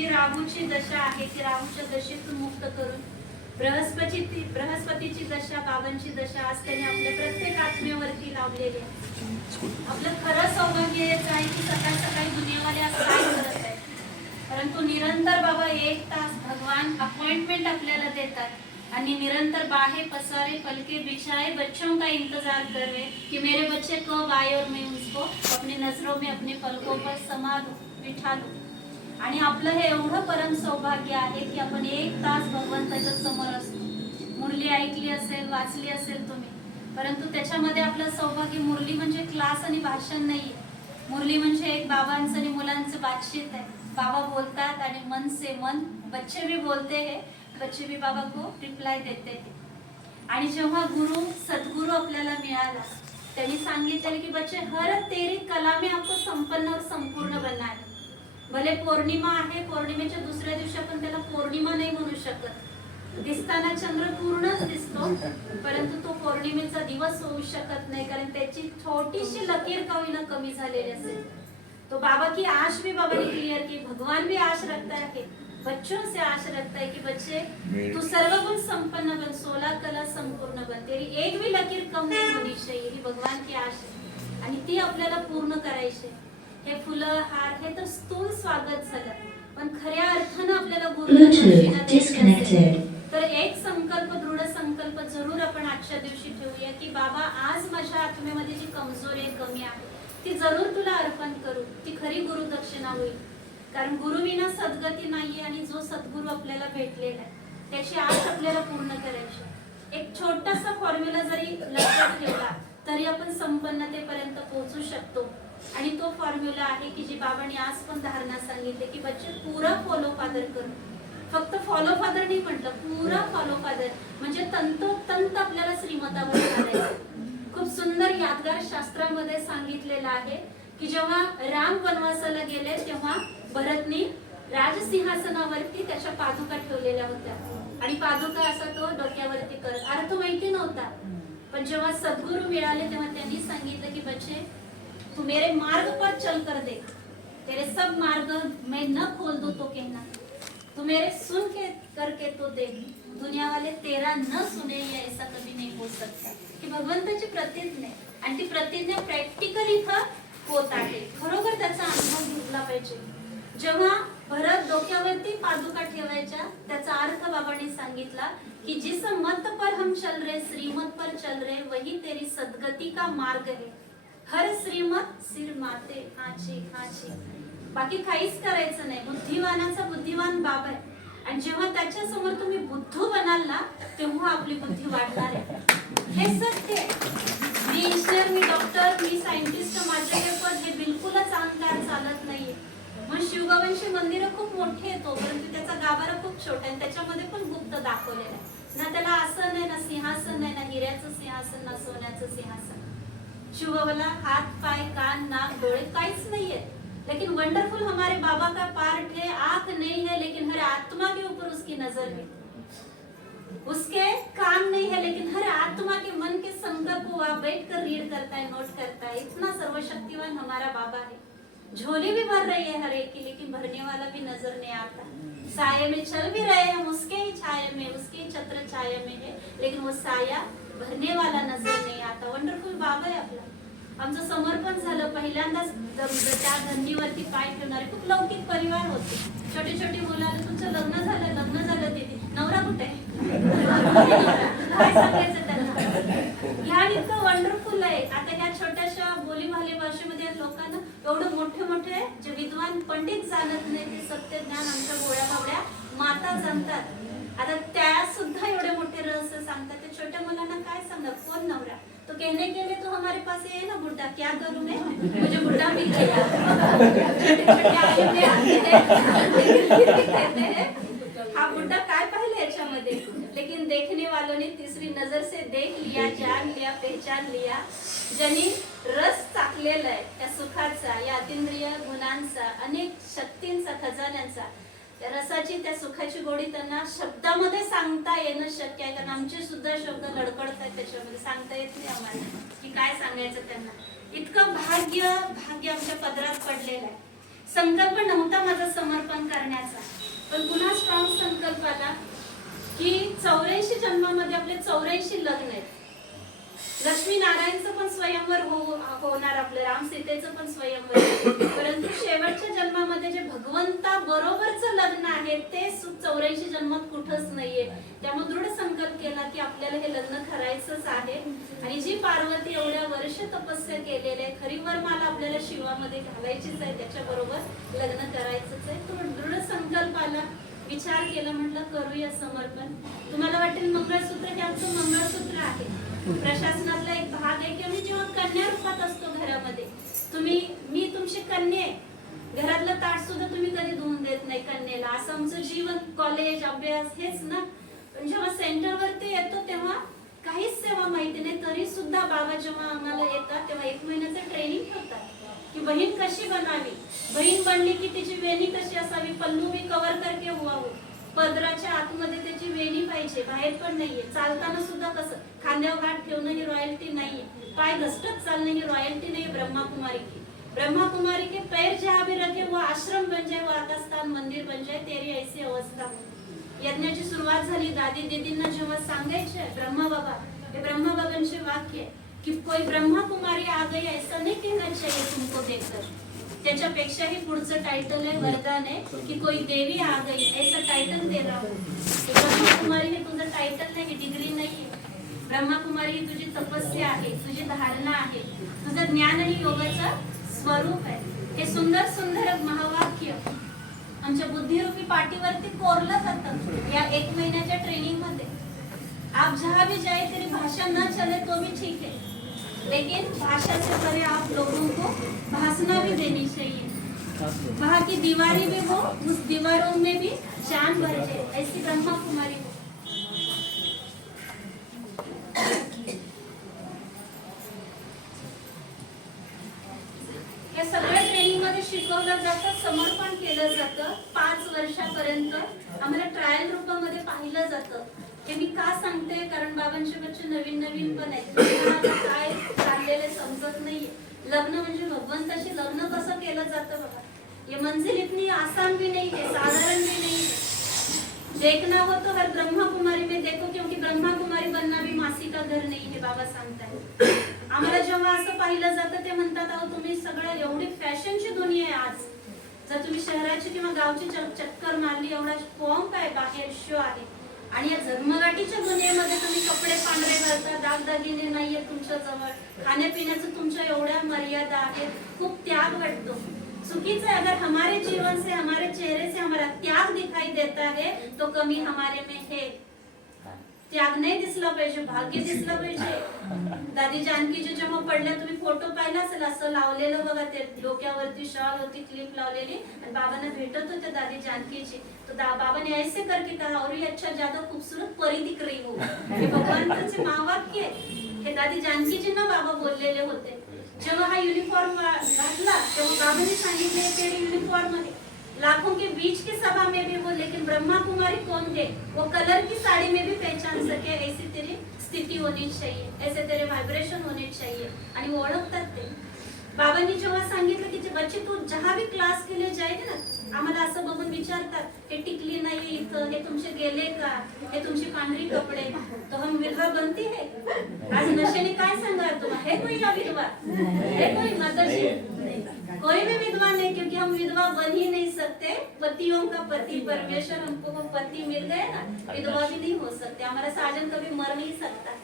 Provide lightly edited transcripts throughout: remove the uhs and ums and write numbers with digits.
जी राहूची दशा आहे ती राहूच्या दशेतून मुक्त करून बृहस्पतीची दशा, बाबांची दशा आज त्यांनी आपल्या प्रत्येक आत्म्यावरती लावलेली आहे. आपलं खरं सौभाग्य हेच आहे की सकाळ सकाळी दुनियावाले आज काय करत आहेत, परंतु निरंतर बाबा 1 तास भगवान अपॉइंटमेंट आपल्याला देतात आणि निरंतर बाहे पसारे पलके बिछाए बच्चों का इंतजार कर रहे कि मेरे बच्चे कब आए और मैं उसको अपनी नजरों में अपने पलकों पर समा लूं, बिठा लूं. आणि आपलं हे एवढं परम सौभाग्य आहे की आपण 1 तास भगवंताच्या समोर असतो. मुरली ऐकली असेल, वाचली असेल तुम्ही, परंतु त्याच्यामध्ये आपलं सौभाग्य, मुरली म्हणजे क्लास आणि भाषण नाहीये. मुरली म्हणजे एक बाबांचं आणि मुलांचं बातचीत आहे. बाबा बोलतात आणि मन से मन, बच्चे भी बोलते हैं, बच्चे भी बाबा को रिप्लाय देते हैं. आणि जेव्हा गुरु सद्गुरु आपल्याला मिळाला, त्यांनी सांगितलं की बच्चे हर तेरी कला में आपको संपन्न और संपूर्ण बनना है. भले पौर्णिमा आहे, पौर्णिमेच्या दुसऱ्या दिवशी आपण त्याला पौर्णिमा नाही म्हणू शकत. दिसताना चंद्र पूर्णच दिसतो, परंतु तो पौर्णिमेचा दिवस होऊ शकत नाही, कारण त्याची छोटीशी लकीर का होईना कमी झालेली असेल. तो बाबा की आश भी बाबा ने क्लियर की, भगवान भी आश रखता है, बच्चों से आश रखता है कि बच्चे तू सर्वगुण संपन्न बन, 16 कला संपूर्ण बन, तेरी एक भी लकीर कम नहीं होनी चाहिए. ही भगवान की आश आहे आणि ती आपल्याला पूर्ण करायची. हे फुलं हार हे तर स्थूल स्वागत झालं, पण खऱ्या अर्थानं आपल्याला तर एक संकल्प, दृढ संकल्प जरूर आपण आजच्या दिवशी ठेवूया की बाबा आज माझ्या आत्म्यामध्ये जी कमजोरी कमी आहे ती जरूर तुला अर्पण करू. ती खरी गुरु दक्षिणा होईल, कारण गुरुविना सद्गती नाहीये आणि जो सद्गुरु आपल्याला भेटलेला आहे त्याची आश आपल्याला पूर्ण करायची. एक छोटासा फॉर्म्युला जरी लक्षात ठेवला तरी आपण संपन्नतेपर्यंत पोहोचू शकतो. आणि तो फॉर्म्युला आहे की जी बाबांनी आज पण धारणा सांगितले की बच्चे पुरा फॉलो फादर करू. फक्त फॉलो फादर नाही म्हटलं, पुरा फॉलो फादर म्हणजे तंतोतंत आपल्याला श्रीमतावर चालायचं. खूप सुंदर यादगार शास्त्रामध्ये सांगितलेलं आहे की जेव्हा राम वनवासाला गेले तेव्हा भरतनी राजसिंहासनावरती त्याच्या पादुका ठेवलेल्या होत्या आणि पादुका असा तो डोक्यावरती करत. अर्थ माहिती नव्हता, पण जेव्हा सद्गुरु मिळाले तेव्हा त्यांनी सांगितलं की बच्चे तू मेरे मार्ग पर चल कर देख, तेरे सब मार्ग मैं न खोल दूं तो कहना, तू मेरे सुन के करके तो देख, दुनिया वाले तेरा न सुने या ऐसा कभी नहीं हो सकता. की भगवंताची प्रतिज्ञा आणि ती प्रतिज्ञा प्रॅक्टिकली इथं होत आहे. खरोखर त्याचा अनुभव घेतला पाहिजे. जेव्हा भरत डोक्यावरती पादुका ठेवायच्या त्याचा अर्थ बाबांनी सांगितला कि जिस मत पर हम चल रहे, श्रीमत पर चल रहे, वही तेरी सद्गति का मार्ग है. हर श्रीमत सिर माते आची आची, बाकी काहीच करायचं नाही. बुद्धिवानाचा बुद्धिवान बाबा आहे आणि जेव्हा त्याच्या समोर तुम्ही बुद्धू बनाल ना तेव्हा आपली बुद्धी वाढणार आहे. हे सत्य आहे. मी इंजिनियर, मी डॉक्टर, मी सायंटिस्ट, माझे हे पद हे बिलकुलच अहंकार चालत नाहीये. मग शिवबाबांची मंदिरं खूप मोठी येतो, परंतु त्याचा गाभारा खूप छोटा आहे. त्याच्यामध्ये पण गुप्त दाखवलेला आहे ना. त्याला आसन आहे ना, सिंहासन आहे ना, हिऱ्याचं सिंहासन ना सोन्याचं सिंहासन. शिवबाबाला हाथ पाय कान नाक डोळे काहीच नहीं है, लेकिन वंडरफुल हमारे बाबा का पार्ट है. आंख नहीं है लेकिन हर आत्मा के ऊपर उसकी नजर है. उसके कान नहीं है लेकिन हर आत्मा के मन के संकल्प को आप बैठ कर रीड करता है, नोट करता है. इतना सर्वशक्तिवान हमारा बाबा है. झोली भी भर रही है हर एक की, लेकिन भरने वाला भी नजर नहीं आता. साये में चल भी रहे हम उसके ही छाया में, उसके ही छत्र छाया में है, लेकिन वो साया भरने वाला नजर नहीं आता. वंडरफुल बाबा आहे आपला. आमचं समर्पण झालं पहिल्यांदाच त्या धरणीवरती पाय ठेवणारे. खूप लौकिक परिवार होते. छोटी छोटी मुलं आले, तुमचं लग्न झालं दीदी, नवरा कुठे आहे? काय सांगायचं त्यांना? ह्या इतकं वंडरफुल आहे. आता ह्या छोट्याशा बोलीभाली भाषेमध्ये लोकांना एवढं मोठे जे विद्वान पंडित जाणत नाही ते सत्य ज्ञान आमच्या गोळ्या बाबड्या माता जाणतात. आता त्या सुद्धा एवढे मोठे रहस्य सांगतात. ते छोट्या मुलांना काय सांगणार? कोण नवरा? तो कहने के लिए तो हमारे पास ये है ना, बुड्ढा क्या करूं मैं, मुझे बुड्ढा मिल गया. हा बुड्ढा काय पाहिले याच्यामध्ये? लेकिन देखने वालों ने तीसरी नजर से देख लिया, जान लिया, पहचान लिया. ज्यांनी रस चाखलेला आहे त्या सुखाचा, या अतिंद्रिय गुणांचा, अनेक शक्तींचा, खजान्यांचा, त्या रसाची, त्या सुखाची गोडी त्यांना शब्दामध्ये सांगता येणं शक्य आहे. कारण आमचे सुद्धा शब्द लडकडत आहेत त्याच्यामध्ये, सांगता येत नाही आम्हाला की काय सांगायचं त्यांना. इतकं भाग्य आमच्या पदरात पडलेलं आहे. संकल्प नव्हता माझं समर्पण करण्याचा, 84 जन्मामध्ये आपले 84 लग्न आहेत. लक्ष्मी नारायणचं पण स्वयंवर होणार, आपलं राम सीतेचं पण स्वयंवर, परंतु शेवटच्या जन्मामध्ये जे भगवंता बरोबरचं लग्न आहे ते 84 जन्मात कुठंच नाहीये. त्यामुळे दृढ संकल्प केला की आपल्याला हे लग्न करायचंच आहे. आणि जी पार्वती एवढ्या वर्ष तपस्या केलेली आहे, खरी वरमाला आपल्याला शिवामध्ये घालायचीच आहे, त्याच्याबरोबर लग्न करायचंच आहे. तो दृढ संकल्प आला, विचार केला, म्हटलं करूया समर्पण. तुम्हाला वाटेल मंगळसूत्र हे आमचं मंगळसूत्र आहे, प्रशासनातला एक भाग आहे की आम्ही जेव्हा कन्या रूपात असतो घरामध्ये, मी तुमची कन्या आहे, घरातलं ताट सुद्धा तुम्ही कधी धुवून देत नाही कन्येला, असं आमचं जीवन, कॉलेज, अभ्यास हेच ना. पण जेव्हा सेंटरवरती येतो तेव्हा काहीच सेवा माहिती नाही, तरी सुद्धा बाबा जेव्हा आम्हाला येतात तेव्हा 1 महिन्याचं ट्रेनिंग होतात की बहीण कशी बनावी, बहीण बनली की तिची वेणी कशी असावी, पल्लू भी कव्हर करके हुआ हो, पदराच्या आतमध्ये त्याची वेणी पाहिजे, बाहेर पण नाहीये, चालताना सुद्धा कसं खांद्यावर हात ठेवणं ही रॉयल्टी नाहीये, पाय घसटत चालणं ही रॉयल्टी नाही. ब्रह्मा कुमारी के पैर जहाँ भी रखे वो आश्रम बन जाए, वो आकाशस्थान मंदिर बन जाए, तेरी ऐसी अवस्था हो. यज्ञाची सुरुवात झाली, दादी दीदींना जेव्हा सांगायचे ब्रह्मा बाबा, हे ब्रह्मा बाबांचे वाक्य कि कोई ब्रह्मा कुमारी आ गई ऐसा नहीं कहना चाहिए तुमको देखकर, त्याच्यापेक्षाही पुढचं टायटल आहे, वरदान आहे की कोई देवी आ गई ऐसा टायटल दे रहा हूं. ब्रह्मा कुमारी हे तुझं टायटल नाही, डिग्री नाही. ब्रह्मा कुमारी ही तुझी तपस्या आहे, तुझी धारणा आहे, तुझं ज्ञान आणि योगाचं स्वरूप आहे. हे सुंदर सुंदर महावाक्य आमच्या बुद्धिरूपी पाठीवरती कोरलं जातं या 1 महिन्याच्या ट्रेनिंग मध्ये. आप जहां भी जाए तेरी भाषा न चले तो भी ठीक है, लेकिन भाषा से परे आप लोगों को भाषा भी देनी चाहिए. वहाँ की दीवारी भी हो, उस दीवारों में भी जान भर जाए, ऐसी ब्रह्मा कुमारी हो. या सगळ्या ट्रेनिंग मध्ये शिकवलं जातं, समर्पण केलं जातं. 5 वर्षापर्यंत आम्हाला ट्रायल रूपामध्ये पाहिलं जातं. हे मी का सांगते, कारण बाबांचे बच्चे नवीन पण आहेत, काय चाललेले समजत नाहीये. लग्न म्हणजे भगवंताशी लग्न कसं केलं जातं बघा, ये मंजिल इतनी आसान भी नहीं है, साधारण भी नहीं है. देखना हो तो हर ब्रह्मा कुमारी में देखो, क्योंकि ब्रह्मा कुमारी बनना भी मासी का घर नहीं है, बाबा सांगताय. आम्हाला जेव्हा असं पाहिलं जातं ते म्हणतात, अहो तुम्ही सगळं एवढी फॅशनची दुनिया आहे आज, जर तुम्ही शहराची किंवा गावची चक्कर मारली, एवढा फॉर्म काय बाहेर शो आहे, आणि या झगमगाटीच्या दुनियेमध्ये तुम्ही कपडे पांढरे घालता, दागदागिने नाहीये तुमच्या जवळ, खाण्यापिण्याचं तुमच्या एवढ्या मर्यादा आहेत, खूप त्याग वाटतो. चुकीचं है. अगर हमारे जीवन से, हमारे चेहरे से हमारा त्याग दिखाई देता है तो कमी हमारे में है. त्याग नाही दिसला पाहिजे, भाग्य दिसलं पाहिजे. दादी जानकीचे जेव्हा पडल्या, तुम्ही फोटो पाहिला असेल, असं लावलेलं बघा, ते डोक्यावरती शॉल होती, क्लिप लावलेली, आणि बाबांना भेटत होते दादी जानकीची. तो बाबा ने ऐसे करके कहा, और ये अच्छा ज्यादा खूबसूरत परी दिख रही हो. हे भगवंताचे महावाक्य आहे, हे दादी जानकीजींना बाबा बोललेले होते. जेव्हा हा युनिफॉर्म घातला तेव्हा बाबांनी सांगितले, तेरे युनिफॉर्म है, लाखों के बीच की सभा में भी हो, लेकिन ब्रह्मा कुमारी कौन है, वो कलर की साड़ी में भी पहचान सके, ऐसी तेरी स्थिती होनी चाहिए, ऐसे तेरे वाइब्रेशन होने चाहिए. आणि ओळखतात ते. बाबांनी जेव्हा सांगितलं की बच्चे तू जहां भी क्लास के लिए जाएगी ना, आम्हाला असं बघून विचारतात, हे टिकली नाही इथं, हे तुमचे गेले का, हे तुमची पांढरी कपडे, तो हम विधवा बनती है. आज नशेने काय सांगणार तुम्हाला, हे कोई या विधवा, हे कोई माताजी, कोई भी विधवा नहीं, क्योंकि हम विधवा बन ही नहीं सकते. पतियों का पति परमेश्वर, हमको पति मिल गए ना, विधवा भी नहीं हो सकते. हमारा साजन कभी मर नहीं सकता.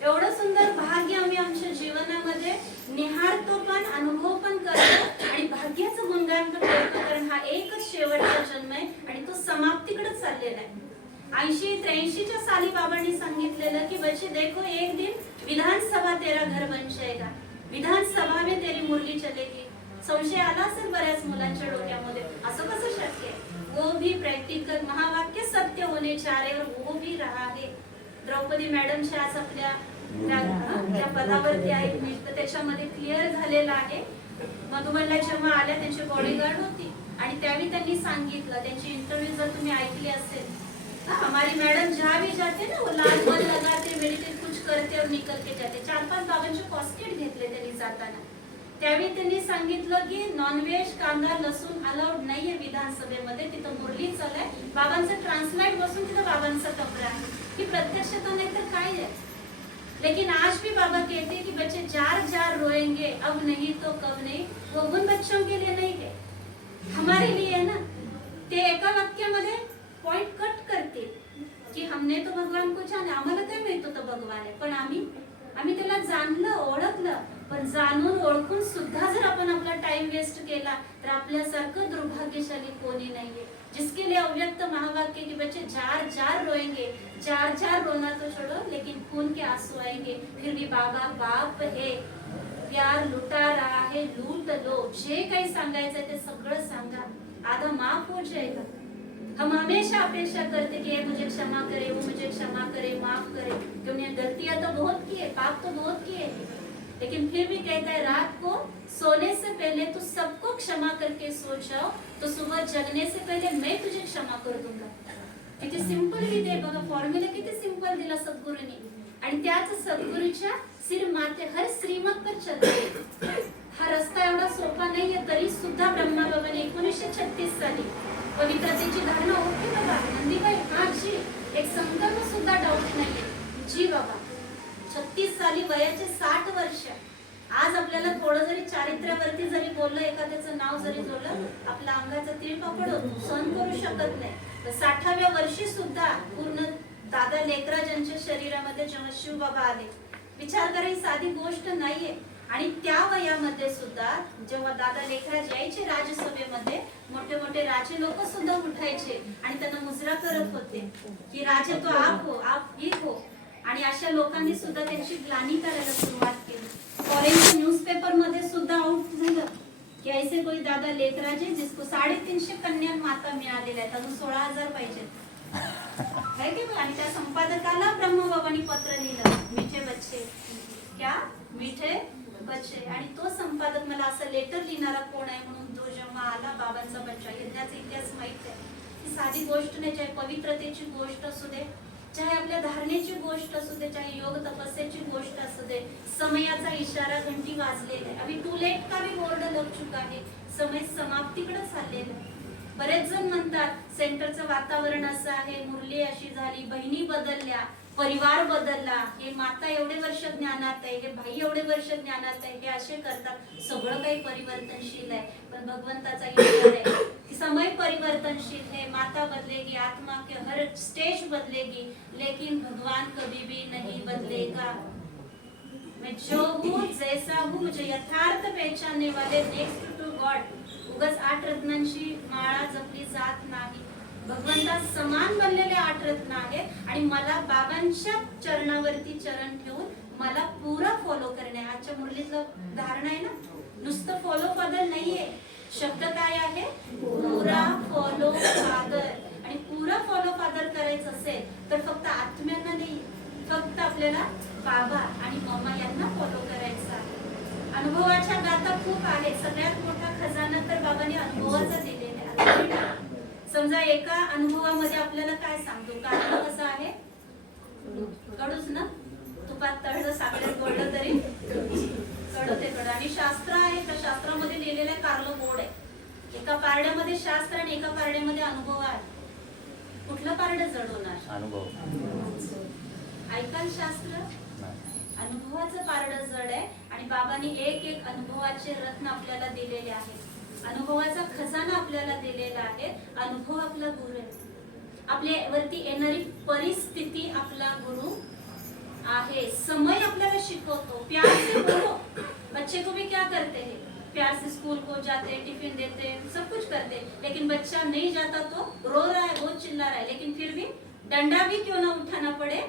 एवढं सुंदर भाग्य आम्ही आमच्या जीवनामध्ये निहाळतो पण, अनुभव पण करतो, आणि भाग्याचं गुणगान करतो, कारण हा एकच शेवटचा जन्म आहे आणि तो समाप्तीकडे चाललेला आहे. 80-83 साली बाबांनी सांगितलेलं की बच्चे देखो, एक दिन विधानसभा तेरा घर बन जाएगा, विधानसभा में तेरी मुरली चलेगी. संशय आला असेल बऱ्याच मुलांच्या डोक्यामध्ये, असं कसं शक्य आहे. वो भी प्रॅक्टिकल महावाक्य सत्य होने चाह रहे, और वो भी रहा है. द्रौपदी मॅडमच्या आज आपल्या त्या पदावरती आहेत, तर त्याच्यामध्ये क्लिअर झालेलं आहे. मधुबनला जेव्हा आल्या, त्यांची बॉडीगार्ड होती, आणि त्यावेळी त्यांनी सांगितलं, त्यांची इंटरव्ह्यू जर तुम्ही ऐकली असेल, हमारी मैडम जहाँ भी जाते ना, वो लाल बल लगाते, मेडिटेट कुछ करते और निकल के जाते. 4-5 बाबांचे कॉस्केट घेतले त्यांनी जाताना. त्यावेळी त्यांनी सांगितलं की नॉनव्हेज, कांदा, लसूण अलाउड नाहीये विधानसभेमध्ये, तिथं मुरली चालू आहे. बाबांचं ट्रान्सलाइट बसून तिथं बाबांचा कमरा आहे. कि प्रत्यक्षता नहीं तो काय है। लेकिन आज भी बाबा कहते हैं कि बच्चे जार जार रोएंगे, अब नहीं तो कब नहीं। वो उन बच्चों के लिए नहीं है, हमारे लिए है ना। ते एका वाक्यामध्ये पॉइंट कट करते की हमने तो भगवान को जाणे, आम्हाला काय माहित होतं भगवान आहे, पण आम्ही त्याला जाणलं, ओळखलं। पण जाणून ओळखून सुद्धा जर आपण आपला टाइम वेस्ट केला तर आपल्यासारखं दुर्भाग्यशाली कोणी नाहीये, जिसके लिए अव्यक्त महावाक्य कि बच्चे जार जार रोएंगे, जार जार रोना तो छोड़ो लेकिन खून के आंसू आएंगे, फिर भी बाबा बाप है, प्यार लुटा रहा है, लूट लो। जे काही सांगायचं ते सगळं सांगा, आधा माफ हो जाएगा। हम हमेशा अपेक्षा करते कि ये मुझे क्षमा करे, वो मुझे क्षमा करे, माफ करे, क्योंकि गलतियां तो बहुत की है, पाप तो बहुत किए हैं, लेकिन फिर भी कहता है रात को सोने से पहले तू सबको क्षमा करके सो जाओ, तो सुबह जगने से पहले मैं तुझे क्षमा कर दूंगा। किती सिंपल विधी आहे बघा, फॉर्म्युला किती सिंपल दिला सद्गुरूंनी, आणि त्याच सद्गुरूच्या सिर माथे हर श्रीमत पर चलते। हा रस्ता एवढा सोपा नाहीये, तरी सुद्धा ब्रह्मा बाबाने 1936 साली पवित्रतेची धारणा होती बाबा। नंदीबाई हा जी एक संकल्प सुद्धा डाऊट नाहीये जी बाबा। 36 साली वयाचे 60 वर्ष, आज आपल्याला थोडं जरी चारित्र्यावरती जरी बोललं, एखाद्याचं नाव जरी जोडलं, आपल्या अंगाचा तिळपापड होतो, सहन करू शकत नाही। तर 60व्या वर्षी सुद्धा पूर्ण दादा लेकराज यांच्या शरीरामध्ये जेव्हा शिवबाबा आले, विचार करा ही साधी गोष्ट नाहीये। आणि त्या वयामध्ये सुद्धा जेव्हा दादा लेकराज यायचे राजसभेमध्ये, मोठे मोठे राजे लोक सुद्धा उठायचे आणि त्यांना मुजरा करत होते की राजे तो आप हो, आप ही हो। आणि अशा लोकांनी सुद्धा त्यांची ग्लानी करायला सुरुवात केली। फॉरेनच्या न्यूजपेपर मध्ये सुद्धा आउट झालं की ऐसे कोई दादा लेकराज है जिसको 350 कन्या माता मिळालेल्या आहेत, अजून 16,000 पाहिजेत, है की नाही। आणि त्या संपादकाला ब्रह्मबाबांनी पत्र लिहिलं, मीठे बच्चे क्या मीठे बच्चे, आणि तो संपादक मला असं लेटर लिहिणारा कोण आहे म्हणून तो जेव्हा आला बाबांचा बच्चा, यज्ञाचा इतिहास माहित आहे, ही साधी गोष्ट नाही। चाहे पवित्रतेची गोष्ट असू दे, चाहे आपल्या धारणेची गोष्ट असू दे, चाहे योग तपस्याची गोष्ट असू दे, समयाचा इशारा घंटी वाजलेला आहे। अभी टू लेट का भी बोर्ड लग चुका है, समय समाप्तीकडे चाललेला आहे। बरेच जण म्हणतात सेंटरचं वातावरण असं आहे, मुरली अशी झाली, बहिणी बदलल्या, परिवार बदलला, हे माता एवढे वर्ष ज्ञानात आहे, हे भाई एवढे वर्ष ज्ञानात आहे, हे असे करतात। सगळं काही परिवर्तनशील आहे, पण भगवंताचा इशारा आहे कि समय परिवर्तनशील है, माता बदलेगी, आत्मा के हर स्टेज बदलेगी, लेकिन भगवान कभी भी नहीं बदलेगा। मैं जो हूँ जैसा हूँ, मुझे यथार्थ पहचानने वाले नेक्स्ट टू गॉड, उगाच 8 रत्नांची माळा जपली जात नाही। भगवंता समान बनलेले 8 रत्न आहेत आणि मला बाबांच्या चरणावरती चरण ठेवून मला पुरा फॉलो करणे। आजच्या मुरलीतलं धारणा आहे ना, नुसतं फॉलो फादर नाहीये, शब्द काय आहे, पुरा फॉलो फादर। आणि पुरा फॉलो फादर करायचं असेल तर फक्त आत्म्यांना नाही, फक्त आपल्याला बाबा आणि मम्मा यांना फॉलो करायचं आहे। अनुभवाच्या गाथा खूप आहेत, सगळ्यात मोठा खजाना तर बाबांनी अनुभवाचा दिलेला आहे। समजा एका अनुभवामध्ये आपल्याला काय सांगतो, कारण कसं आहे, कडूच ना, तुपात तळलं साखरेत गोडलं तरी कडू ते कडू। आणि शास्त्र आहे, त्या शास्त्रामध्ये लिहिलेलं कारलं गोड आहे। एका पारड्यामध्ये शास्त्र आणि एका पारड्यामध्ये अनुभव आहे, कुठलं पारडं जड होणार, अनुभव। ऐकाल शास्त्र, अनुभवाचं पारडं जड आहे। आणि बाबांनी एक एक अनुभवाचे रत्न आपल्याला दिलेले आहेत, अनुभवाचा खजाना आपल्याला दिलेला आहे। अनुभव आपला गुरु आहे, आपल्यावरती येणारी परिस्थिती आपला गुरु आहे, समय आपल्याला शिकवतो। प्यार से बोलो, बच्चे को भी क्या करते हैं, प्यार से स्कूल को जाते, टिफिन देते, सब कुछ करते, लेकिन बच्चा नहीं जाता तो रो रहा है, बहुत चिल्ला रहा है, लेकिन फिर भी डंडा भी क्यों ना उठाना पड़े,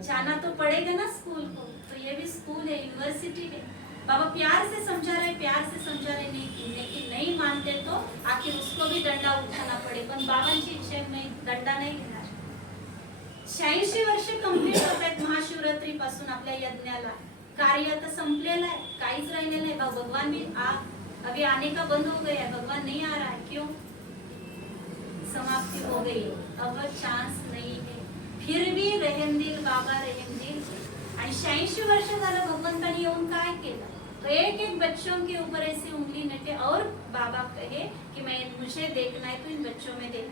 जाना तो पड़ेगा ना स्कूल को। तो ये भी स्कूल है, यूनिवर्सिटी है। बाबा प्यार से समझा रहे, प्यार से समझा रहे, नहीं लेकिन नहीं मानते तो आखिर उसको भी डंडा उठाना पड़े, पण बाबांची इच्छा नाही, दंडा नाही घेणार। 86 वर्ष कंप्लीट होत आहेत महाशिवरात्री पासून आपल्या यज्ञाला, कार्य आता संपलेलं आहे, काहीच राहिलेलं नाही। भगवान भी अभी आने का बंद हो गया है, भगवान नहीं आ रहा है, क्यों, समाप्ति हो गई, अब चांस नहीं है, फिर भी रहम दिल बाबा रहम दिल। आणि 86 वर्ष झालं भगवंतानी येऊन काय केलं, तो एक एक बच्चों के ऊपर ऐसी उंगली नटे और बाबा कहे कि मैं मुझे देखना है तो इन बच्चों में देख।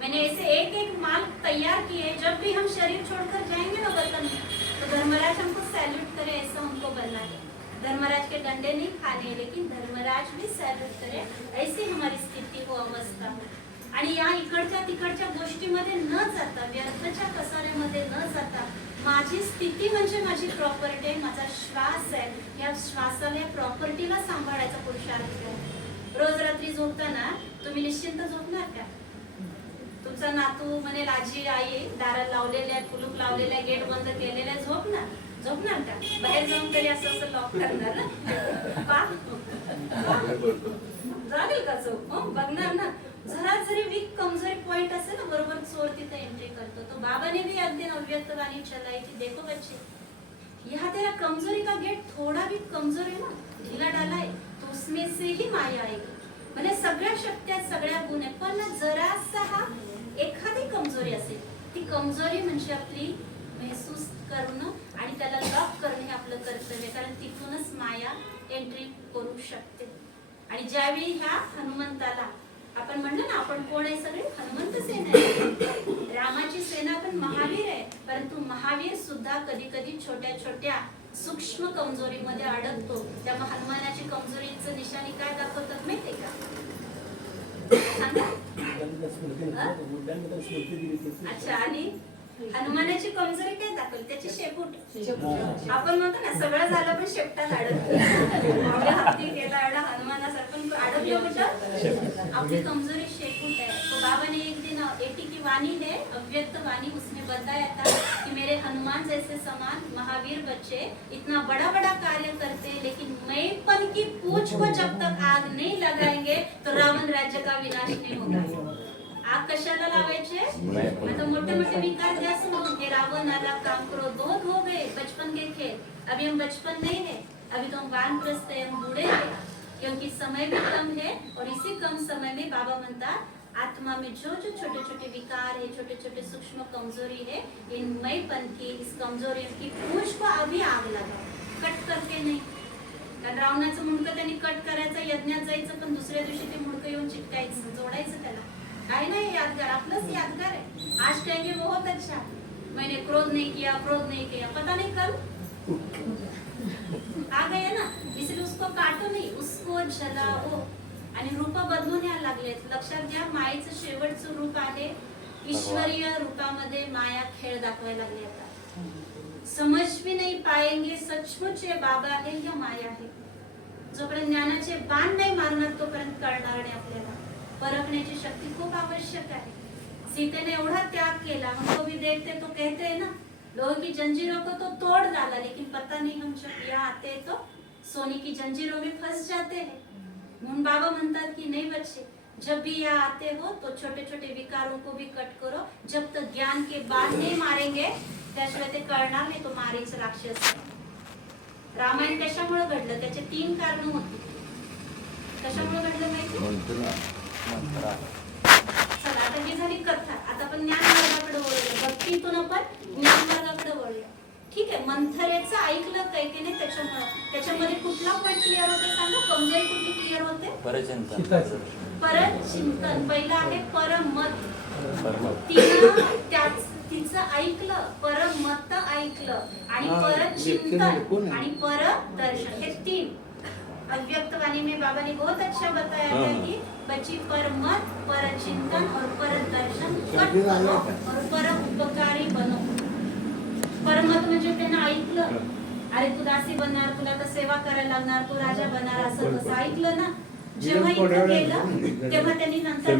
मैंने ऐसे एक एक माल तैयार किए, जब भी हम शरीर छोड़कर जाएंगे ना वतन में, तो धर्मराज हमको सैल्यूट करे, ऐसा हमको बनना है। धर्मराज के डंडे नहीं खाने, लेकिन धर्मराज भी सैल्यूट करे, ऐसी हमारी स्थिती हो, अवस्था हो। आणि या इकडच्या तिकडच्या गोष्टीमध्ये न जाता, व्यर्थच्या कसाऱ्यामध्ये न जाता, माझी स्थिती म्हणजे माझी प्रॉपर्टी आहे, माझा श्वास आहे, या श्वासाला, या प्रॉपर्टीला सांभाळायचा पुरुषार्थ आहे। रोज रात्री झोपताना तुम्ही निश्चिंत झोपणार का? तुमचा नातू म्हणेल आजी आई दारात लावलेल्या, कुलूप लावलेल्या, गेट बंद केलेल्या, झोपणार का? बाहेर जाऊन तरी असं लॉक करणार ना? जागेल का झोप? बघणार ना? जरा जरी वीक कमजोरी पॉइंट असेल ना, बरोबर चोर तिथे एंट्री करतो। तो बाबा ने भी एक दिन अव्यक्त वाणी चलाई थी, देखो बच्चे यहाँ तेरा कमजोरी का गेट थोड़ा भी कमजोर है ना, ढीला डाला है, तो उसमें से ही माया आएगी। म्हणजे सगळ्या शक्त्या, सगळ्या गुण आहेत, पण जरासा हा एखादी कमजोरी असेल, ती कमजोरी म्हणजे आपली महसूस करणं आणि त्याला लॉक करणे हे आपलं कर्तव्य, कारण तिथूनच माया एंट्री करू शकते। आणि ज्यावेळी ह्या हनुमंताला आपण म्हणलं ना, आपण कोण आहे? सगळे हनुमंत सेना आहे, रामाची सेना पण महावीर आहे, परंतु महावीर सुद्धा कधी कधी छोट्या छोट्या सूक्ष्म कमजोरीमध्ये अडकतो। त्यामुळे हनुमानाची कमजोरीचं निशाणी काय दाखवतात माहितीये का? सांगा। अच्छा, आणि हनुमानाची कमजोरी काय दाखवली? त्याची शेपूट। आपण म्हणतो ना, सगळं झालं पण शेपटात अडकलं, हाती केला अडा हनुमानासारखं अडकलो कुठं? आपली कमजोरी शेपूट है। तो बाबा ने एक दिन एटी की वाणी है, अव्यक्त वाणी, उसमें बताया था कि मेरे हनुमान जैसे समान महावीर बच्चे इतना बड़ा बड़ा कार्य करते, लेकिन मैंपन की पूंछ को जब तक आग नहीं लगाएंगे तो रावण राज्य का विनाश नहीं होगा। आग कशाला लावायचे? तो मोठे मोठे विकार द्या समोर के रावण आला, काम करो, बहुत हो गए बचपन के खेल, अभी हम बचपन नहीं है, अभी तो हम वानप्रस्थ है, हम बूढ़े हैं, क्योंकि समय भी कम है। और इसी कम समय में बाबा म्हणता, आत्मा में जो जो छोटे छोटे विकार है, छोटे छोटे सूक्ष्म कमजोरी है, इन मैंपन की, इस कमजोरी की पूंछ को अभी आग लगाओ, कट करके नहीं। कारण रावणाचं मुंडकं त्यांनी कट करायचं, यज्ञात जायचं, पण दुसऱ्या दिवशी ते मुंडकं येऊन चिटकायचं, जोडायचं त्याला, काय नाही, यादगार आपलंच यादगार है। आज कहेंगे बहुत अच्छा, मैंने क्रोध नहीं किया, क्रोध नहीं किया, पता नहीं कल आ गया ना, इसलिए उसको काटो नहीं, उसको जलाओ। आणि रूप बदलून यायला लागलेत। लक्षात घ्या, मायेचं शेवटचं रूप आहे ईश्वरीय रूपामध्ये माया खेळ दाखवायला लागली। आता समझ भी नहीं पाएंगे सचमुच ये बाबा है या माया है। जोपर्यंत ज्ञानाचे बाण नाही मारणार तोपर्यंत कळणार नाही आपल्याला। परखण्याची शक्ती खूप आवश्यक आहे। सीतेने एवढा त्याग केला, हमको भी देखते तो कहते हैं ना, लोहे की जंजीरों को तो तोड़ डाला, लेकिन पता नहीं हम जब यहाँ आते हैं तो सोने की जंजीरों में फंस जाते हैं। म्हणून बाबा म्हणतात की नहीं बच्चे, जब भी यहाँ आते हो तो छोटे छोटे विकारों को भी कट करो, जब तक ज्ञान के बाण नहीं मारेंगे त्याशिवाय ते कळणार नाही तो मारीच राक्षस आहे। रामायण कशामुळे घडलं? त्याचे 3 कारण होती। कशामुळे घडलं माहिती? चला, आता ही झाली कथा, आता आपण ज्ञान मार्गाकडे वळूया, भक्तीतून आपण ज्ञान मार्गाकडे वळूया। ठीक आहे, मंथरेचं ऐकलं कैकेने, त्याच्यामध्ये कुठला पॉइंट क्लिअर होते सांगा? कमजोरी कुठली क्लिअर होते? परचिंतन पहिला आहे, परमत, तिचं ऐकलं, परमत ऐकलं, आणि परचिंतन आणि परदर्शन, हे 3 अव्यक्त वाणी में बाबा ने बहुत अच्छा बताया था कि बच्ची परमत, परचिंतन और परदर्शन करो और पर उपकारी बनो। परमत म्हणजे त्यांना ऐकलं, अरे तू दासी बनणार, तुला तर सेवा करायला लागणार, तू राजा बनणार, असं तसं ऐकलं ना। जेव्हा इथं गेलं तेव्हा त्यांनी नंतर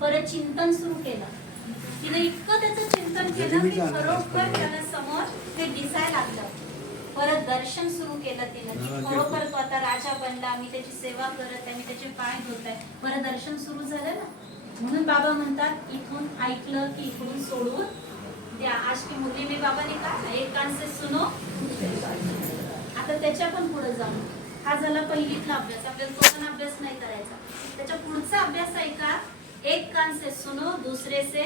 परचिंतन सुरू केलं। तिने इतकं त्याचं चिंतन केलं की खरोखर त्याला समोर ते दिसायला लागलं। परत दर्शन सुरू केलं तिने, खरोखर तो आता राजा बनला, मी त्याची सेवा करत आहे, मी त्याचे पाय धुत आहे, परत दर्शन सुरू झालं ना। म्हणून बाबा म्हणतात, इथून ऐकलं की इकडून सोडून द्या। आज की मुरली में बाबा ने कहा, एक कान से सुनो। आता त्याच्या पण पुढे जाऊ, हा झाला पहिलीतला अभ्यास, आपल्याला तो पण अभ्यास नाही करायचा। त्याच्या पुढचा अभ्यास आहे का, एक कान से सुनो, दूसरे से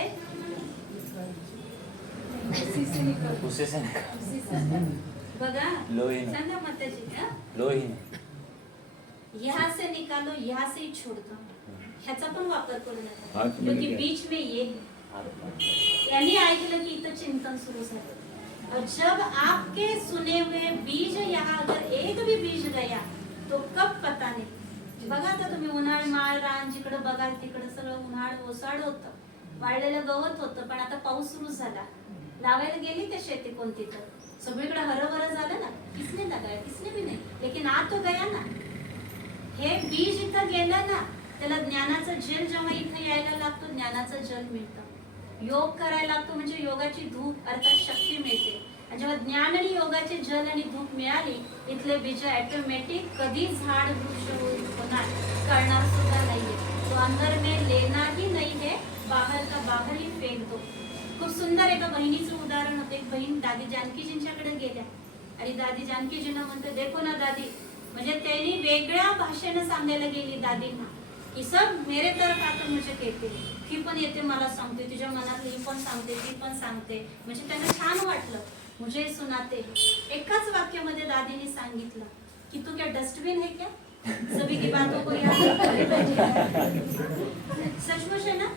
बघा, सांगा माताजी, यहाँ से निकालो, यहाँ से ही छोड़ दो, ह्याचा पण वापर करू नका, क्योंकि बीच में ये यांनी ऐकलं की इथं चिंतन सुरू झालं. और जब आपके सुने हुए बीज यहाँ अगर एक भी बीज गया तो कब पता नहीं. बघा आता तुम्ही उन्हाळ माळ रान जिकडे बघाल तिकडे सगळं उन्हाळ ओसाड होतं, वाळलेलं गवत होतं. पण आता पाऊस सुरू झाला, लावायला गेली ते शेती कोणती तर सगळीकडे हरभरा झालं ना. किसने लगाया, किसने भी नहीं, लेकिन आ तो गया ना. हे बीज इथं गेलं ना, त्याला ज्ञानाचं जल जेव्हा इथं यायला लागतो ज्ञानाचं जल मिळतं. योग करायला लागतो म्हणजे योगाची धूप अर्थात शक्ती मिळते. आणि जेव्हा ज्ञान आणि योगाचे जल आणि धूप मिळाली इथले बीज ऑटोमॅटिक कधी झाड वृक्ष होणार करणार सुद्धा नाहीये. तो अंदर में लेना ही नहीं है, बाहर का बाहर ही फेक दो. खूप सुंदर एका बहिणीचं उदाहरण होतं. एक बहीण दादी जानकीजींच्याकडे गेल्या आणि दादी जानकीजींना म्हणते, देखो ना दादी, म्हणजे त्यांनी वेगळ्या भाषेने सांगायला गेली दादींना की सब मेरे तरफ आकर मुझे कहते, ही पण येते मला सांगते, तुझ्या मनातली ही पण सांगते, ती पण सांगते. म्हणजे त्यांना छान वाटलं, मुझे सुनाते. एकाच वाक्यामध्ये दादीने सांगितलं की तू क्या डस्टबिन है क्या, सभी की बातों को याद सचमुच आहे ना.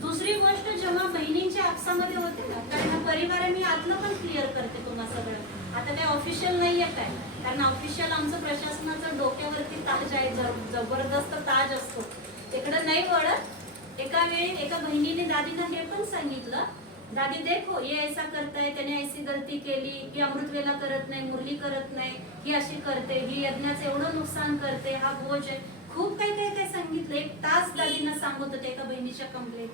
दुसरी गोष्ट जेव्हा बहिणींच्या आपसामध्ये होते ना, कारण परिवार मी आतलं पण क्लिअर करते तुम्हाला सगळं. आता काय ऑफिशियल नाहीये काय, कारण ऑफिशियल आमचं प्रशासनाचं डोक्यावरती ताज आहे, जबरदस्त ताज असतो, तिकडे नाही वळत. एका वेळी एका बहिणीने दादीला हे पण सांगितलं, दादी देखो ये ऐसा करताय, त्याने ऐसी गलती केली की अमृतवेला करत नाही, मुरली करत नाही, ही अशी करते, ही यज्ञाचं एवढं नुकसान करते, हा बोज आहे. खूप काही काही काय सांगितलं. 1 तास दादींना सांगत होते एका बहिणीच्या कंप्लेंट.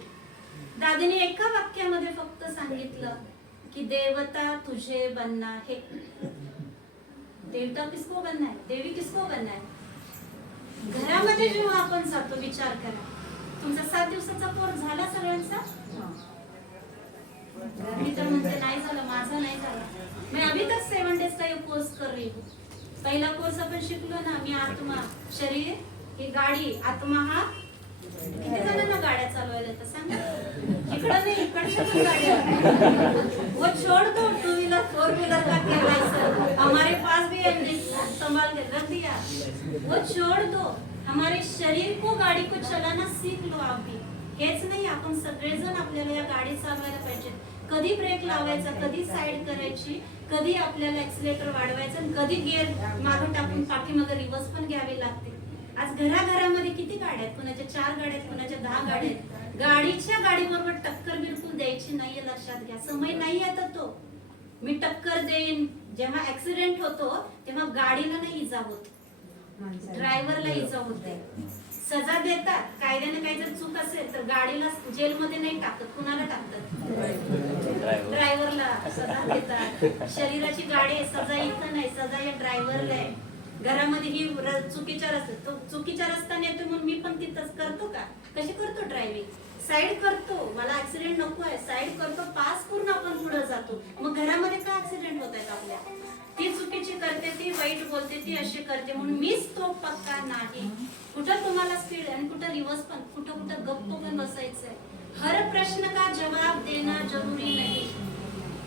दादीने एका वाक्यामध्ये फक्त सांगितलं की देवता तुझे बनना है. देवता किसको बनना है, देवी किसको बनना है. घरामध्ये जेव्हा आपण जातो विचार करा, तुमचा 7 दिवसाचा कोर्स झाला सगळ्यांचा. मी तर म्हणते नाही झालं, माझा नाही झाला. मी अभी तक 7 डेज का ये कोर्स कर रही हूँ. पहिला कोर्स आपण शिकलो ना, मी आत्मा, शरीर ही गाडी, आत्मा हा. किती जणांना गाड्या चालवायला तर सांगा. इकडं नाही, इकडच्या पण गाड्या. वो छोड़ दो 2 व्हीलर 4 व्हीलर का क्या लाइसेंस, हमारे पास भी है, संभाल के रख दिया. वो छोड़ दो, हमारे शरीर को गाड़ी को चलाना सीख लो आप भी. हेच नाही, आपण सगळेजण आपल्याला या गाडी चालवायला पाहिजे. कधी ब्रेक लावायचा, कधी साईड करायची, कधी आपल्याला एक्सिलेटर वाढवायचं आणि कधी गिअर मागं टाकून पाठीमागे रिव्हर्स पण घ्यावी लागते. आज घराघरामध्ये किती गाड्या आहेत, कुणाच्या 4 गाड्या आहेत, कुणाच्या 10 गाड्या आहेत. गाडीच्या गाडीबरोबर टक्कर बिलकुल द्यायची नाहीये, लक्षात घ्या. समय नाही येत तो मी टक्कर देईन. जेव्हा ऍक्सिडेंट होतो तेव्हा गाडीला नाही इजा होत, ड्रायव्हरला इजा होते. सजा देतात कायद्याने. काही जर चूक असेल तर गाडीला जेलमध्ये नाही टाकत, कुणाला टाकतात, ड्रायव्हरला सजा देतात. शरीराची गाडी सजा इथं नाही, सजा या ड्रायव्हरला आहे. घरामध्ये ही चुकीच्या रस्त्यात, तो चुकीच्या रस्त्याने येतो म्हणून मी पण तिथंच करतो का, कशी करतो ड्रायव्हिंग, साईड करतो, मला ऍक्सिडेंट नको आहे, साईड करतो, पास करून आपण पुढे जातो. मग घरामध्ये का ऍक्सिडेंट होत आहेत आपल्या. ती चुकीची करते, ती वाईट बोलते, ती अशी करते म्हणून मीच तो पक्का नाही. कुठं तुम्हाला स्पीड आणि कुठं रिव्हर्स पण, कुठं कुठं गप्प पण बसायचंय. हर प्रश्न का जवाब देना जरुरी नहीं.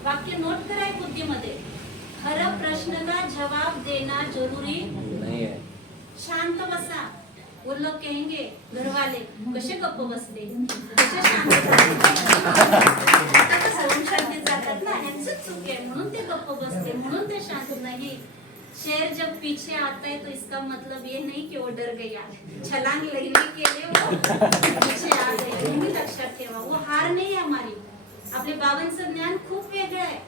वाक्य नोट कराय बुद्धीमध्ये. हर प्रश्न का जवाब देना जरुरी नहीं है. शांत बसा. वो लोग कहेंगे घरवाले कसे गप्प बसले, कसे शांत जातात ना, ह्यांचं चूक आहे म्हणून ते गप्प बसले, म्हणून ते शांत नाही. शेर जब पीछे आता है तो इसका मतलब ये नहीं कि वो डर गया, छलांग लगने के लिए वो पीछे आ गया. नेहमी लक्षात ठेवा, वो हार नाही हमारी. आपले बाबांचं ज्ञान खूप वेगळं आहे,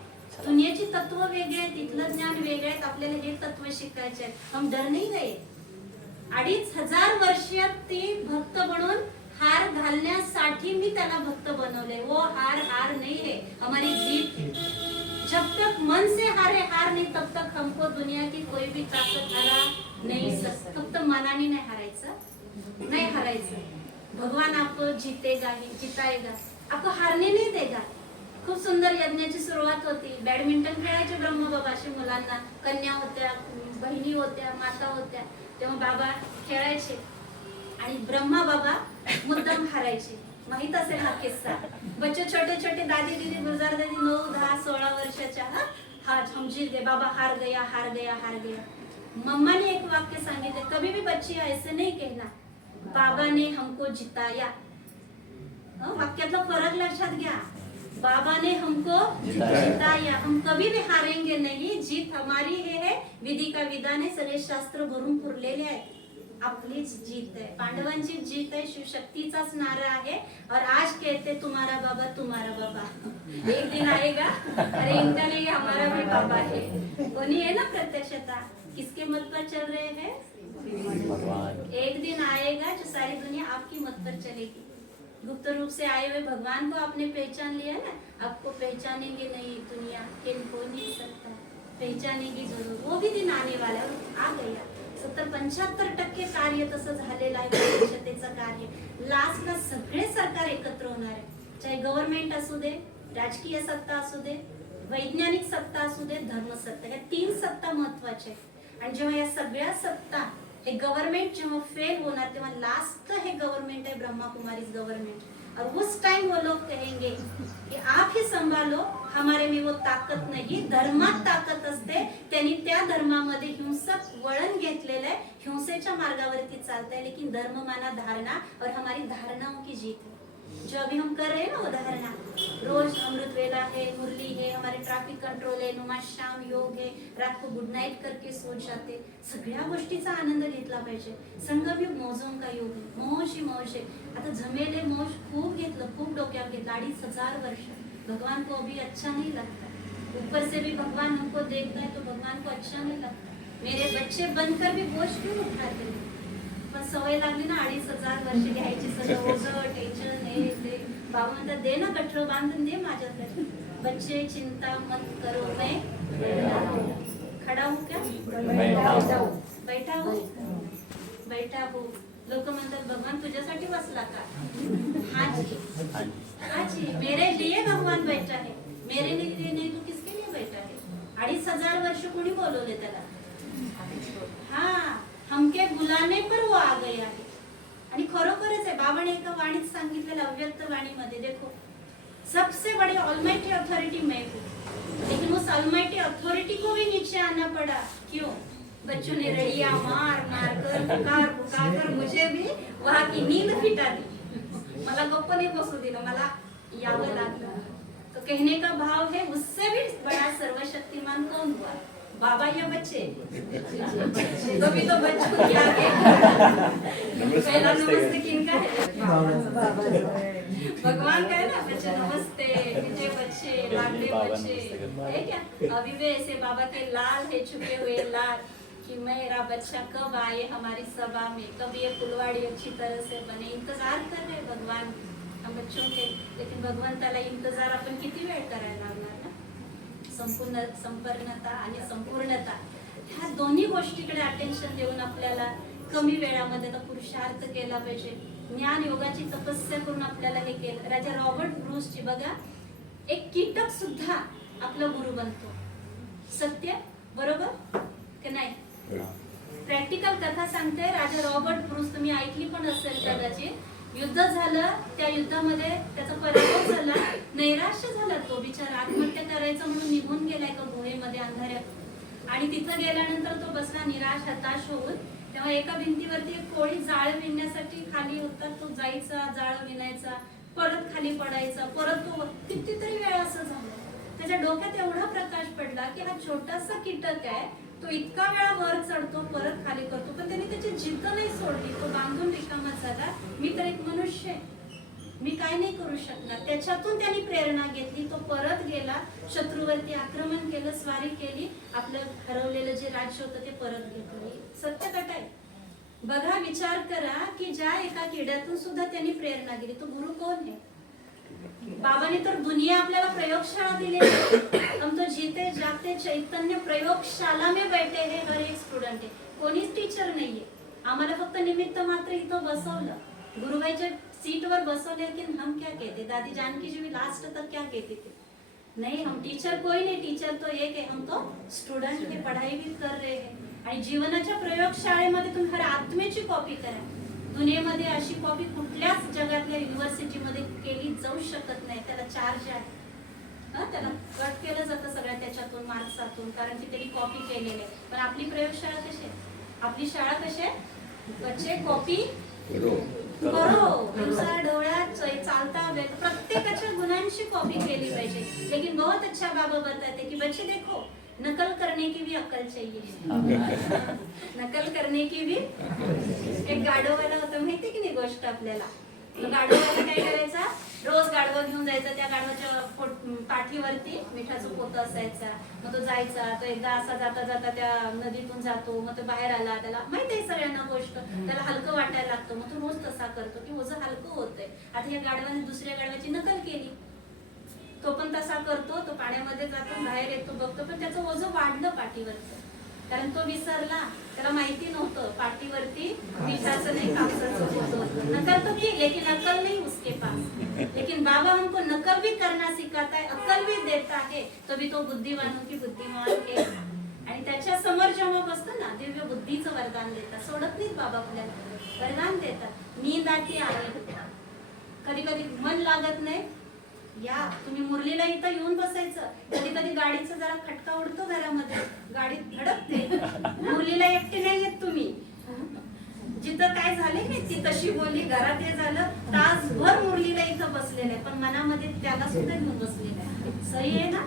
दुनियाची तत्व वेगळे आहेत, तिथलं ज्ञान वेगळे आहेत. आपल्याला हे तत्व शिकायचे आहेत. हम डर नहीं गए. 2500 वर्षात ती भक्त बनून हार घालण्यासाठी मी त्याला भक्त बनवले. वो हार नहीं है, हमारी जीत है. जब तक मन से हार नहीं तब तक हमको दुनिया की कोई भी ताकत हरा नहीं सकती. फक्त मनाने नाही हारायचं, नाही हारायचं. भगवान आपको जीतेगा ही जिताएगा, आपको हारने नहीं देगा. खूप सुंदर यज्ञाची सुरुवात होती. बॅडमिंटन खेळायचे ब्रह्मबाबाशी मुलांना, कन्या होत्या, बहिणी होत्या, माता होत्या. तेव्हा बाबा खेळायचे आणि ब्रह्मा बाबा मुद्दाम हारायचे. माहित असेल हा किस्सा. बच्चे छोटे छोटे, दादी दीदी गुलजार दादी 9, 10, 16 वर्षाच्या. हा हम जीत गए, बाबा हार गया हार गया हार गया. मम्मा ने एक वाक्य सांगितले, कभी भी बच्ची ऐसे नहीं कहना, बाबा ने हमको जिताया. वाक्यातला फरक लक्षात घ्या. बाबा ने हमको जिताया, हम कभी भी हारेंगे नहीं, जीत हमारी है. विधी का विधान आहे, सगळे शास्त्र भरून पुरलेले आहेत. आपलीच जीत आहे, पांडवांची जीत आहे, शिवशक्तीचाच नारा आहे. और आज कहते तुम्हारा बाबा तुम्हारा बाबा, एक दिन आएगा अरे इनका नहीं हमारा भी बाबा है. कोणी है ना प्रत्यक्षता, किसके मत पर चल रहे हैं? एक दिन आएगा जो सारी दुनिया आपकी मत पर चलेगी. गुप्त रूप से आए हुए भगवान को आपने पहचान लिया ना, आपको पहचानेंगे नहीं दुनिया, हो नहीं सकता, पहचानेगी जरूर. वो भी दिन आने वाला है, आ गया. 70-75% कार्य तसं झालेलं आहे प्रत्यक्षतेचं कार्य. लास्टला सगळे सरकार एकत्र होणार आहे, चाहे गव्हर्नमेंट असू दे, राजकीय सत्ता असू दे, वैज्ञानिक सत्ता असू दे, धर्मसत्ता, या 3 सत्ता महत्वाच्या आहेत. आणि जेव्हा या सगळ्या सत्ता हे गवर्नमेंट जेव्हा फेल होणार, तेव्हा लास्ट हे गवर्नमेंट आहे ब्रह्मा कुमारीज गवर्नमेंट. और उस टाइम वो लोग कहेंगे कि आप ही संभालो, हमारे में वो ताकत नहीं. धर्मात ताकद असते, त्यांनी त्या धर्मामध्ये हिंसक वळण घेतलेलं आहे, हिंसेच्या मार्गावरती चालतंय. लेकिन धर्म माना धारणा, और हमारी धारणाओं की जीत है. जो अभी हम कर रहे हैं ना वो धारणा, रोज अमृत वेला है, मुरली है, हमारे ट्रैफिक कंट्रोल है, नुमा शाम योग है, रात को गुड नाइट करके सो जाते. सगळ्या गोष्टीचा आनंद घेतला पाहिजे. संगम युग मौजों का युग है, मौज ही मौज है. आता झमेले मौज खूप घेतलं, खूप डोक्यावर घेतलं. 2500 वर्ष भगवान को अभी अच्छा नहीं लगता. ऊपर से भी भगवान हमको देखता है तो भगवान को अच्छा नहीं लगता. मेरे बच्चे बनकर भी बोझ क्यों उठाते हैं? पण सवय लागली ना 2500 वर्ष घ्यायची, सगळं ओझं टेन्शन हे ते. बाबा म्हणतात दे ना गठरं बांधून दे माझ्याकडे. बच्चे चिंता मत करो, मैं खड़ा हूँ क्या, बैठा हूँ, बैठा हूँ. लोक म्हणतात भगवान तुझ्यासाठी बसला का? हाँ जी, हाँ जी, मेरे लिए भगवान बैठा है, मेरे लिए नहीं तो किसके लिए बैठा है? 2500 वर्ष कोणी बोलवले त्याला? हाँ, हमके बुलाने पर वो आ गया है. आणि खरोखरच आहे, बाबाने एका वाणीत सांगितलेलं, अव्यक्त वाणीमध्ये, देखो सबसे बड़ी ऑलमाइटी अथॉरिटी मैं हूँ, लेकिन उस ऑलमाइटी अथॉरिटी को भी नीचे आना पड़ा. क्यों? बच्चों ने रड़िया मार मार कर पुकार पुकार कर मुझे भी वहाँ की नींद फिटा दी. मला गप्प नहीं बसू दिलं, मला यावं लागलं. तो कहने का भाव है, उससे भी बड़ा सर्वशक्तिमान कौन हुआ? बाबा या बच्चे? कभी तो बच्चों की आगे पहला नमस्ते किनका है? भगवान का है ना. बच्चे नमस्ते, मुझे बच्चे, लाडले बच्चे है क्या? अभी भी ऐसे बाबा के लाल है, छुपे हुए लाल, कि मेरा बच्चा कब आए हमारी सभा में, कब ये फुलवाड़ी अच्छी तरह से बने. इंतजार कर रहे भगवान हम बच्चों के. लेकिन भगवंताला इंतजार आपण किती वेळ करायला लागणार ना. संपूर्णता आणि संपूर्णता ह्या दोन्ही गोष्टीकडे अटेन्शन देऊन आपल्याला कमी वेळामध्ये पुरुषार्थ केला पाहिजे. ज्ञान योगाची तपस्या करून आपल्याला हे केलं. राजा रॉबर्ट ब्रूसची बघा, एक कीटक सुद्धा आपला गुरु बनतो. सत्य बरोबर की नाही? प्रॅक्टिकल कथा सांगते. राजा रॉबर्ट ब्रूस, तुम्ही ऐकली पण असेल कदाचित. युद्ध झालं, त्या युद्धामध्ये त्याचा पराभव झाला, नैराश्य झाला. तो बिचारा आत्महत्या करायचा म्हणून निघून गेला एका गुहेमध्ये अंधाऱ्यात. आणि तिथं गेल्यानंतर तो बसला निराश हताश होऊन. तेव्हा एका भिंतीवरती एक कोळी जाळं विणण्यासाठी खाली होता. तो जायचा, जाळं विणायचा, परत खाली पडायचा, परत तो कितीतरी वेळा असं झालं. त्याच्या डोक्यात एवढा प्रकाश पडला की हा छोटासा कीटक आहे, तो इतका वेळा वर चढतो, परत खाली करतो, पण त्याने त्याची जिद्द नाही सोडली. तो बांधून रिकामा झाला. मी तर एक मनुष्य आहे, मी काय नाही करू शकणार. त्याच्यातून त्यांनी प्रेरणा घेतली. तो परत गेला, शत्रूवरती आक्रमण केलं, स्वारी केली, आपलं हरवलेलं जे राज्य होतं ते परत घेतलं. सत्यकथा आहे. बघा, विचार करा की ज्या एका किड्यातून सुद्धा त्यांनी प्रेरणा गेली, तो गुरु कोण आहे? बाबाने तर दुनिया आपल्याला प्रयोगशाळा दिली. हम तो जीते जागते चैतन्य प्रयोगशाला में बैठे हैं. हर एक स्टुडंट आहे, कोणीच टीचर नाहीये. आम्हाला फक्त निमित्त मात्र इथं बसवलं, गुरुबाईच्या सीटवर बसवले. लेकिन हम क्या कहते, दादी जानकी जी भी लास्ट तक क्या कहते थे? नहीं, हम टीचर कोई नहीं, टीचर तो एक है, हम तो स्टूडेंट है, पढ़ाई भी कर रहे हैं. आणि जीवनाच्या प्रयोगशाळेमध्ये तुम्ही हर आत्मेची कॉपी करा. दुनियेमध्ये अशी कॉपी कुठल्याच जगातल्या युनिव्हर्सिटीमध्ये केली जाऊ शकत नाही. त्याला चार्ज आहे, त्याला कट केलं जातं सगळ्या त्याच्यातून, मार्क्सातून, कारण की त्यांनी कॉपी केलेले. पण आपली प्रयोगशाळा कशी आहे? आपली शाळा कशी आहे? बच्चे कॉपी बरोबर दिवसा डोळ्यात चालता प्रत्येकाच्या गुणांची कॉपी केली पाहिजे. लेकिन बहुत अच्छा बाबा बताते कि बच्चे देखो नकल करने की भी अक्ल चाहिए. नकल करने की भी. एक गाढवाला होता माहिती की नाही गोष्ट आपल्याला. गाढवाला काय करायचा, रोज गाढवा घेऊन जायचा, त्या गाढवाच्या पाठीवरती मिठाचं पोतं असायचा. मग तो जायचा, तो एकदा असा जाता जाता त्या नदीतून जातो, मग तो बाहेर आला, त्याला माहिती आहे सगळ्यांना गोष्ट, त्याला हलकं वाटायला लागतं. मग तो रोज तसा करतो की ओझं हलकं होतंय. आता या गाढवाने दुसऱ्या गाढवाची नकल केली, तो पण तसा करतो, तो पाण्यामध्ये जातो, बाहेर येतो, बघतो, पण त्याचं ओझं वाढलं पाठीवरचं, कारण तो विसरला, त्याला माहिती नव्हतं पाठीवरती मिठाचं नाही कापसाचं होतं. नकल तो की, लेकिन अक्ल नहीं उसके पास. लेकिन बाबा हमको नकल भी करना सिखाता है, अक्ल भी देता है, तभी तो बुद्धिमानों की बुद्धिमान है. आणि त्याच्या समोर जेव्हा बसतो ना, दिव्य बुद्धीचं वरदान देतात. सोडत नाहीत बाबा आपल्याला, वरदान देतात. नींद आती आहे, कधी कधी मन लागत नाही, या तुम्ही मुरलीला इथं येऊन बसायचं. कधी कधी गाडीचा जरा खटका उडतो घरामध्ये, गाडी धडकते, मुरलीला एकटे नाही येत तुम्ही. जिथं काय झाले नाही ती तशी बोलली, घरात हे झालं, तासभर मुरलीला इथं बसलेलं आहे, पण मनामध्ये त्याला सुद्धा घेऊन बसलेलं आहे. सही आहे ना.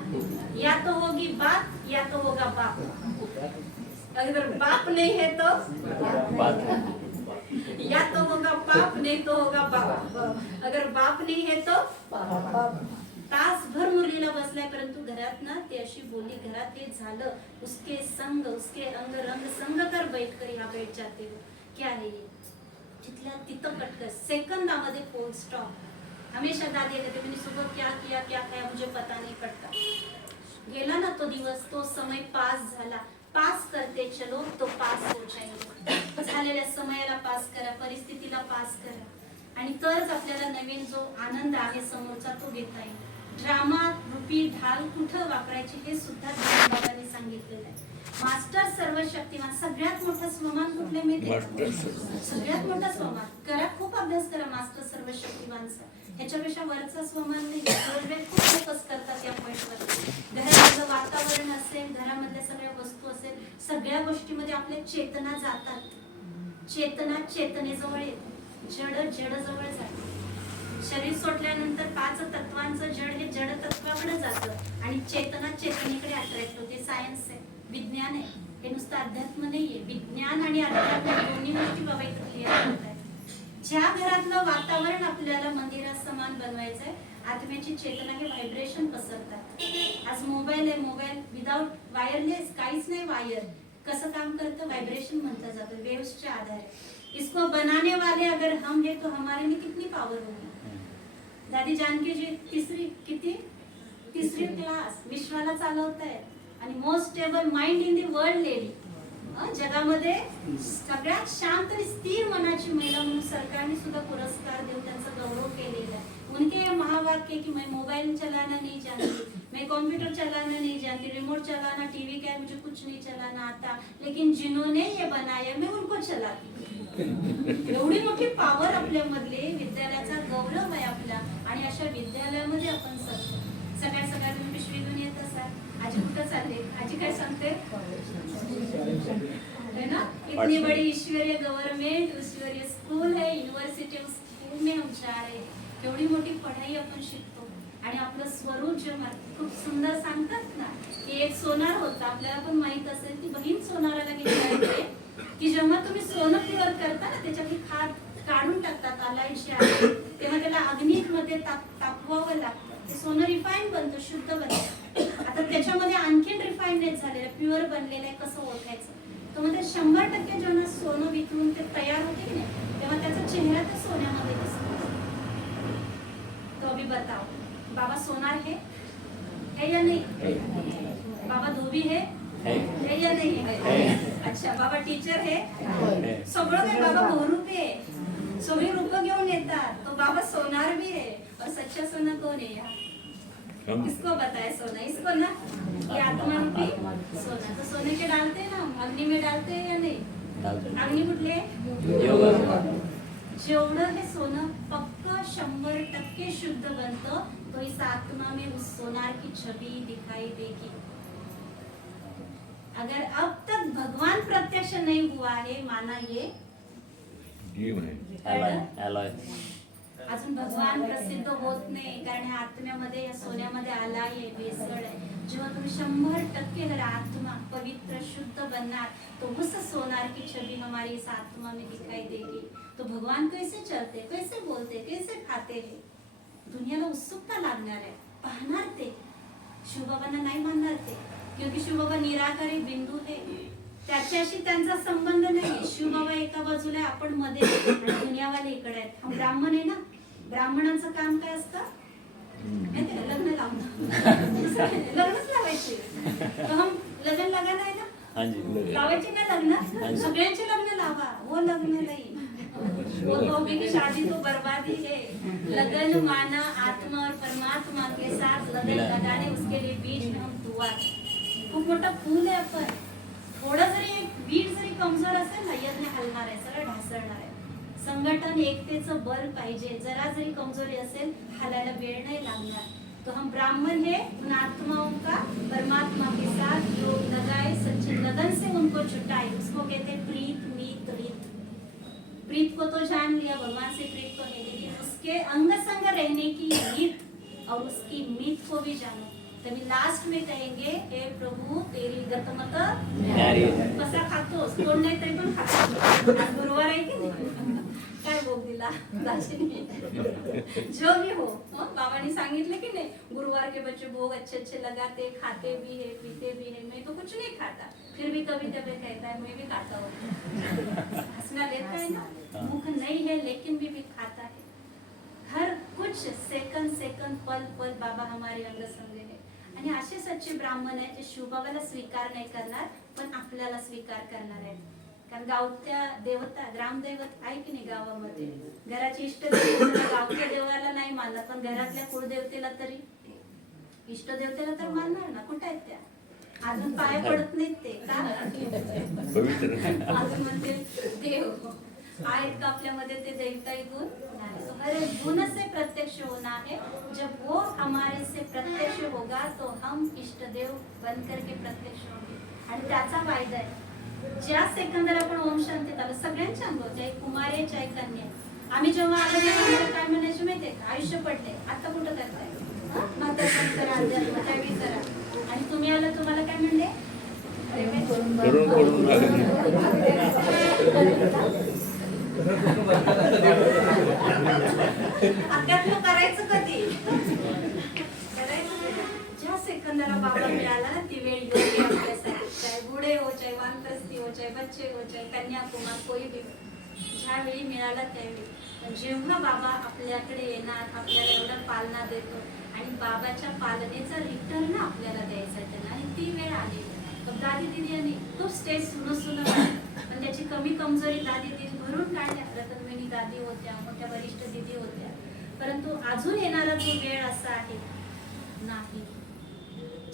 या तो होगी बात, या तो होगा बाप. अगर बाप नहीं है तो या तो होगा बाप, नहीं तो होगा बाप. अगर बाप नहीं है तो तासभर मुरलीला बसलाय, परंतु घरात ना ते अशी बोली, घरात हे झालं, उसके संग उसके अंग रंग संग कर बैठ कर यहाँ बैठ जाते हो. क्या है ये, तिथल्या तिथं पटकन सेकंदामध्ये फुल स्टॉप. हमेशा दादी कहते मैंने सुबह क्या किया क्या खाया मुझे पता नहीं पड़ता. गेला ना तो दिवस, तो समय पास झाला. पास करते चलो तो पास हो जाएगा. झालेल्या समयाला पास करा, परिस्थितीला पास करा, आणि तरच आपल्याला नवीन जो आनंद आहे समोरचा तो घेता येईल. ड्रामा रूपी ढाल कुठं वापरायची हे सुद्धा बाबांनी सांगितलेलं आहे. मास्टर सर्वशक्तिमान, सगळ्यात मोठा स्वमान कुठले माहिती? सगळ्यात मोठा स्वमान करा, खूप अभ्यास करा मास्टर सर्वशक्तिमानचा. ह्याच्यापेक्षा वरचा स्वमान नाही. खूप फोकस करतात या पॉइंटवर. घरामधलं वातावरण असेल, घरामधल्या सगळ्या वस्तू असेल, सगळ्या गोष्टीमध्ये आपल्या चेतना जातात. चेतना चेतनेजवळ येते, जड जडजवळ जाते. शरीर सोडल्यानंतर 5 तत्वांचं जड हे जड तत्वाकडे जातं आणि चेतना चेतनेकडे अट्रॅक्ट होते. सायन्स आहे, विज्ञान आहे, हे नुसतं अध्यात्म नाहीये. विज्ञान आणि अध्यात्म दोन्ही गोष्टी बाबा इथं क्लिअर होत आहेत. ज्या घरातलं वातावरण आपल्याला मंदिरात समान बनवायचंय, आत्म्याची चेतना हे व्हायब्रेशन पसरतात. आज मोबाईल आहे, मोबाईल विदाउट वायरलेस, काहीच नाही वायर, कसं काम करतं? व्हायब्रेशन म्हटलं जातं, वेव्सच्या आधारे. इसको बनाने वाले अगर हम है तो हमारे में कितनी पावर होगी. दादी जानकी जी तिसरी क्लास विश्वाला चालवतायत आणि most stable mind in the world lady. जगामध्ये सगळ्यात शांत आणि स्थिर मनाची महिला म्हणून सरकारने सुद्धा पुरस्कार देऊन त्यांचा गौरव केलेला आहे. उनके महावाक्य कि मैं मोबाइल चलाना नहीं जानती, मैं कंप्यूटर चलाना नहीं जानती, रिमोट चलाना, टीवी क्या मुझे कुछ नहीं चलाना आता, लेकिन जिन्होंने ये बनाया मैं उनको चलाती. एवढी मोठी पॉवर आपल्या मधले, विद्यालयाचा गौरव आहे आपला. आणि अशा विद्यालयामध्ये आपण सकाळ सकाळ तुम्ही पिशवी घेऊन येत असाल, आजी कुठं चालले, आजी काय सांगते है ना. इतनी बड़ी ईश्वरीय गवर्नमेंट ईश्वरीय स्कूल है, यूनिवर्सिटी स्कूल में हम जा रहे हैं. एवढी मोठी पढाई आपण शिकतो आणि आपलं स्वरूप जेव्हा खूप सुंदर सांगतात ना की एक सोनार होता, आपल्याला पण माहित असेल की बहीण सोनाराला गेली की जेव्हा तुम्ही सोनं प्युअर करता ना, त्याच्यातली खाद काढून टाकतात आलायची आहे, तेव्हा त्याला अग्नीमध्ये तापवावं लागतं. ते सोनं रिफाईन बनतं, शुद्ध बनतं. आता त्याच्यामध्ये आणखीन रिफाईनेट झालेलं प्युअर बनलेलं आहे, कसं ओळखायचं? तो म्हणजे 100% जेव्हा सोनं विकून ते तयार होते की नाही, तेव्हा त्याचा चेहरा त्या सोन्यामध्ये दिसतो. तो अभी बताओ, बाबा सोनार है या नहीं? बाबा धोबी है या नहीं है? अच्छा, बाबा टीचर है, सगळं काय बाबा बहुरूपी आहे, सगळी रूप घेऊन येतात. तो बाबा सोनार भी है. और सच्चा सोना कौन है यार? किसको बताए सोना? इसको ना, ये आत्मा रूपी सोना. तो सोने के डालते हैं ना, अग्नि में डालते हैं या नहीं? अग्नि कुठले? जेवढं हे सोनं पक्क 100% शुद्ध बनतं, तो इस आत्मा में उस सोनार की छवि दिखाई देगी. अगर अब तक भगवान प्रत्यक्ष नहीं हुआ है, माना ये ॲलॉय. अजून भगवान प्रसिद्ध होत नाही, कारण ह्या आत्म्यामध्ये, या सोन्यामध्ये आलाय, भेसळ आहे. जेव्हा तुम्ही 100% अगर आत्मा पवित्र शुद्ध बनणार, तो उस सोनार की छवि हमारी इस आत्मा में दिखाई देगी. तो भगवान कैसे चलते, कैसे बोलते, कैसे खाते हैं, दुनियाला उत्सुकता लागणार आहे, पाहणार ते. शिवबाबांना नाही मानणार ते, क्योंकि शिवबाबा निराकारी बिंदू है, त्याच्याशी त्यांचा संबंध नाही. शिवबाबा एका बाजूला, आपण मध्ये, आणि दुनियावाले इकडे आहेत. हम ब्राह्मण आहे ना, ब्राह्मणांचं काम काय असतं, लग्न लावणं, लग्नच लावायचे. हम लग्न लगाना आहे ना, लावायचे ना लग्न, सगळ्यांचे लग्न लावा. वो लग्न नाही, वो कहोगे की शादी तो बर्बादी है. लगन माना आत्मा और परमात्मा के साथ लगन लगाने, उसके लिए बीच में हम दुआ. खूप मोठा फूल आहे. आपण थोडं जरी एक बीट जरी कमजोर असेल ना, यज्ञ हलणार आहे, सगळं ढासळणार आहे. संघटन एकतेचं बल पाहिजे. जरा जरी कमजोरी असेल, हालायला वेळ नाही लागणार. तो हम ब्राह्मण है, उन आत्माओं का परमात्मा के साथ योग लगाए, सच्चे लगन से उनको छुटाए. उसको कहते हैं प्रीत, मीत, रीत. प्रीत को तो जान लिया, भगवान से प्रीत तो है, लेकिन उसके अंग संग रहने की रीत और उसकी मीत को भी जानो. तभी लास्ट में कहेंगे, हे प्रभु तेरी गतमत कसा खातोस, कोण नाही तरी पण खातो. आज गुरुवार आहे की नाही, काय भोग दिला दासीने, जो भी हो. बाबांनी सांगितले की नाही, गुरुवार के बच्चे भोग अच्छे अच्छे लगाते, खाते भी है, पीते भी है. मैं तो कुछ नहीं खाता, फिर भी कभी कभी कहता है मैं भी खाता हूँ. हंसना लेता है ना, मुख नहीं है लेकिन भी खाता है. हर कुछ सेकंद सेकंद पल पल बाबा हमारे अंग संग है. आणि असे सच्चे ब्राह्मण आहेत, जे शिवबाबाला स्वीकार नाही करणार, पण आपल्याला स्वीकार करणार आहेत. कारण गावच्या देवता, ग्रामदैवत आहे की नाही गावामध्ये, घराची इष्टदेवता, गावच्या देवाला नाही मानत, पण घरातल्या कुळदेवतेला तरी, इष्टदेवतेला तर मानणार ना. कुठे आहेत त्या, अजून पाय पडत नाहीत ते का, अजून म्हणते देव आहेत का आपल्यामध्ये ते दैवताई गुण नाही. हर गुण से प्रत्यक्ष होना है. जब वो हमारे से प्रत्यक्ष होगा तो हम इष्ट देव बन करके प्रत्यक्ष होंगे. आणि त्याचा फायदा आहे, ज्या सेकंदाला आपण ओम शांतीत आलो, सगळ्यांच्या अनुभव, चाहे कुमार आहे चाहे कन्या. आम्ही जेव्हा आलो तेव्हा काय म्हणायचे माहितीये का, आयुष्य पडले, आता कुठं करताय, म्हातारपण करा, अध्यात्म त्यावेळी करा. आणि तुम्ही आलं, तुम्हाला काय म्हणले, अध्यात्म करायचं कधी, ज्या सेकंदाला बाबा मिळाला ना, ती वेळ योग्य आपल्यासाठी. चाहे बूढ़े हो, चाहे वानप्रस्थी हो, चाहे बच्चे हो, चाहे कन्याकुमार, कोई भी, ज्यावेळी मिळाला त्यावेळी. पण जेव्हा बाबा आपल्याकडे येणार, आपल्याला एवढं पालना देतो, आणि बाबाच्या पालनेचा रिटर्न आपल्याला द्यायचा आहे त्यांना, आणि ती वेळ आली. दादी दिदी यांनी खूप स्टेज सुन पण त्याची कमी कमजोरी दादी दिदी भरून काढल्या. रतनवेणी दादी होत्या, मोठ्या वरिष्ठ दिदी होत्या, परंतु अजून येणारा जो वेळ असा आहे नाही,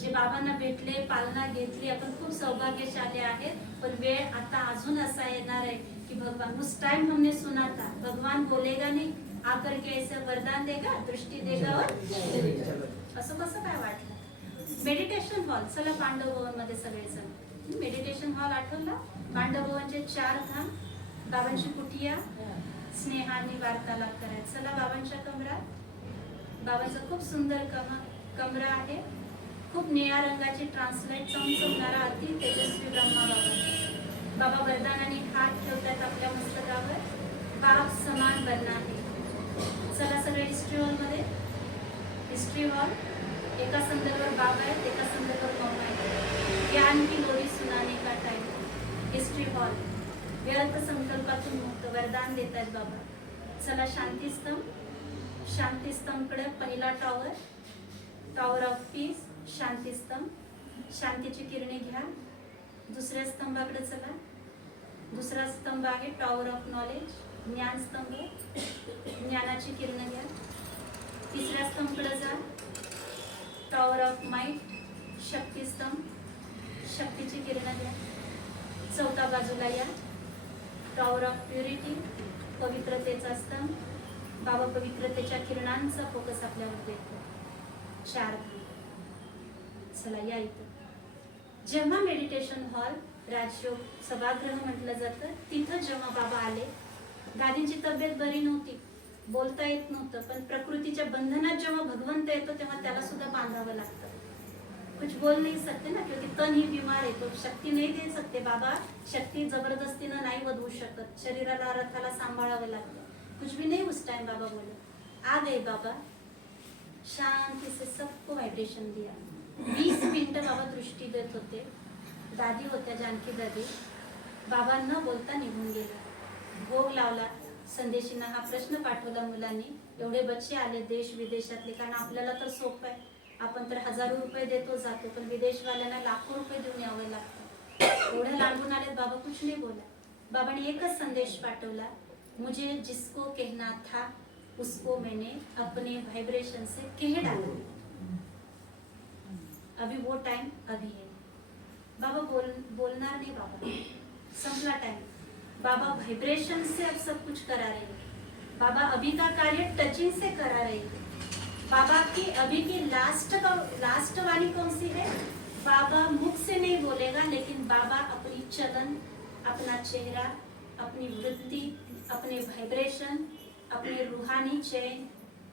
जे बाबांना भेटले, पालना घेतली, आपण खूप सौभाग्यशाली आहेत. पण वेळ आता अजून असा येणार आहे की भगवान, उस टाइम हमने सुना था, भगवान बोलेगा नहीं, आकर के ऐसे वरदान देगा, दृष्टी देगा. असं कसं काय वाटलं. मेडिटेशन हॉल, चला पांडव भवन मध्ये सगळेजण, मेडिटेशन हॉल आठवला, पांडव भवनचे 4 धाम, बाबांची कुटिया, स्नेहाने वार्तालाप करायचा. चला बाबांच्या कमरात, बाबांचा खूप सुंदर कमरा आहे, खूप निळ्या रंगाची ट्रान्सलाइट चमचमणारा अति तेजस्वी ब्रह्मा बाबा. बाबा वरदानाने हात ठेवतात आपल्या मस्तकावर, बाप समान बनना है. चला सगळे हिस्ट्री हॉल मध्ये, हिस्ट्री हॉल, एका संदर्भावर बाबा आहेत, एका संदर्भावर मम्मा आहेत. ज्ञान की लोरी सुनाने का टाइम. हिस्ट्री हॉल, व्यर्थ संकल्पातून मुक्त, वरदान देतात बाबा. चला शांतीस्तंभ, शांतीस्तंभकडे पहिला टॉवर, टॉवर ऑफ पीस, शांतीस्तंभ, शांतीची किरणे घ्या. दुसऱ्या स्तंभाकडे चला, दुसरा स्तंभ आहे टॉवर ऑफ नॉलेज, ज्ञान स्तंभ, ज्ञानाची किरणे घ्या. तिसऱ्या स्तंभकडे जा, टॉवर ऑफ माइट, शक्ती स्तंभ, शक्तीची किरणं घ्या. चौथा बाजूला या, टॉवर ऑफ प्युरिटी, पवित्रतेचा स्तंभ. बाबा पवित्रतेच्या किरणांचा फोकस आपल्यावर देतो. 4 चला या इथं. जेव्हा मेडिटेशन हॉल, राजयोग सभागृह म्हटलं जातं, तिथं जेव्हा बाबा आले, दादींची तब्येत बरी नव्हती, बोलता येत नव्हतं, पण प्रकृतीच्या बंधनात जेव्हा भगवंत येतो तेव्हा त्याला सुद्धा बांधावं लागतं. कुछ बोल नहीं सकते ना, क्योंकि तन ही बीमार है, तो शक्ती नहीं दे सकते बाबा. शक्ती जबरदस्तीनं नाही वधवू शकत, शरीराला रथाला सांभाळावं लागतं. कुछ भी नहीं उस टाइम बाबा बोले. आ गए बाबा, शांति से सबको वाइब्रेशन दिया. 20 मिनिटं बाबा दृष्टी देत होते. दादी होत्या, जानकी दादी. बाबा न बोलता निघून गेला. भोग लावला. संदेशींना हा प्रश्न पाठवला मुलांनी, एवढे बच्चे आले देश विदेशातले, कारण आपल्याला तर सोपं आहे, आपण तर हजारो रुपये देतो जातो, पण विदेशवाल्यांना लाखो रुपये देऊन यावं लागतं. एवढे लांबून आले. बाबा कुछ नाही बोला. बाबाने एकच संदेश पाठवला, मुझे जिसको कहना था उसको मैंने अपने वाइब्रेशन से कह डाला. अभी वो टाइम अभी है. बाबा बोलणार नहीं. बाबा संपला टाइम. बाबा वाइब्रेशन से अब सब कुछ करा रहे हैं. बाबा अभी का कार्य टचिंग से करा रहे हैं. बाबा की अभी की लास्ट वाणी कौन सी है? बाबा मुख से नहीं बोलेगा, लेकिन बाबा अपनी चलन, अपना चेहरा, अपनी वृत्ति, अपने वाइब्रेशन, अपने रूहानी चैन,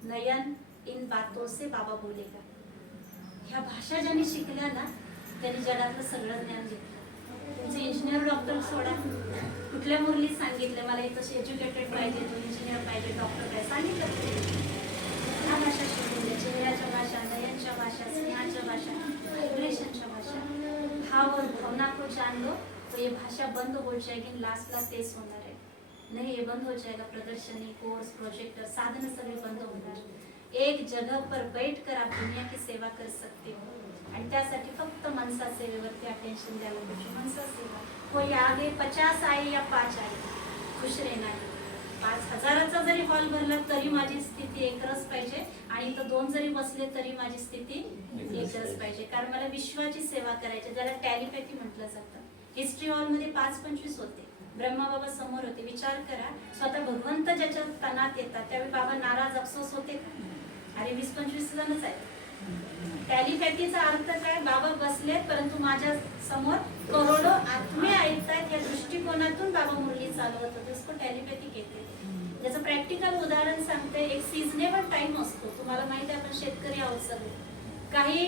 नयन, इन बातों से बाबा बोलेगा. ह्या भाषा ज्यांनी शिकल्या ना, त्यांनी जगातलं सगळं ज्ञान घेतलं. तुमचे इंजिनियर डॉक्टर सोडा, कुठल्या मुरलीत सांगितलं मला हे तसे एज्युकेटेड पाहिजे, तो इंजिनियर पाहिजे, डॉक्टर पाहिजे, सांगितलं. ह्या भाषा शिकून द्या. चेहऱ्याच्या भाषा, नयनच्या भाषा, स्नेहाच्या भाषा, वाइब्रेशनच्या भाषा. भाव और भावना को जान लो तो ये भाषा बंद हो जाएगी. लास्टला तेच होणार आहे. नहीं, ये बंद हो जाएगा. प्रदर्शनी, कोर्स, प्रोजेक्टर, साधन सगळे बंद होणार. एक जगह पर बैठकर आप दुनिया की सेवा कर सकते हो. आणि त्यासाठी फक्त मनसा सेवेवरती अटेन्शन द्यायला पाहिजे. मनसा सेवा. कोई आगे 50 आए या 5 आए, खुश रहना है. 5,000चा जरी हॉल भरला तरी माझी स्थिती एकरस पाहिजे, आणि इथं 2 जरी बसले तरी माझी स्थिती एकरस पाहिजे. कारण मला विश्वाची सेवा करायची, ज्याला टॅलिपॅथी म्हटलं जातं. हिस्ट्री हॉलमध्ये 5-25 होते. ब्रह्माबाबा समोर होते. विचार करा, स्वतः भगवंत ज्याच्या तनात येतात त्यावेळी बाबा नाराज अफसोस होते का? अरे 20-25 जणच आहेत. टॅलिपॅथीचा अर्थ काय? बाबा बसलेत परंतु माझ्या समोर करोडो आत्मे ऐकतायत, या दृष्टिकोनातून बाबा मुरली चालवत होते. इसको टॅलिपॅथी कहते. त्याचं प्रॅक्टिकल उदाहरण सांगते. एक सीझनेबल टाइम असतो. तुम्हाला माहिती आहे, आपण शेतकरी आहोत सगळे. काही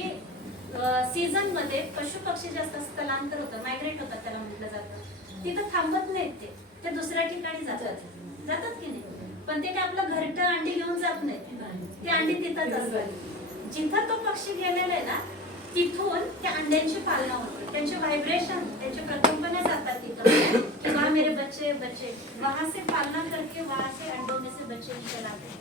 सीझन मध्ये पशु पक्षी जास्त स्थलांतर होतं, मायग्रेट होतात त्याला म्हटलं जातं. तिथं थांबत नाहीत, ते दुसऱ्या ठिकाणी जातात की नाही. पण ते काय आपलं घरटं अंडी घेऊन जात नाही, ते अंडी तिथंच असतात. जिथं तो पक्षी गेलेला आहे ना, तिथून त्या अंड्यांची पालना होते. त्यांचे व्हायब्रेशन, त्यांचे प्रकंपने जातात तिथं की वहाँ मेरे बच्चे बच्चे, वहां से पालना करके वहां से अंडों में से बच्चे निकल आते.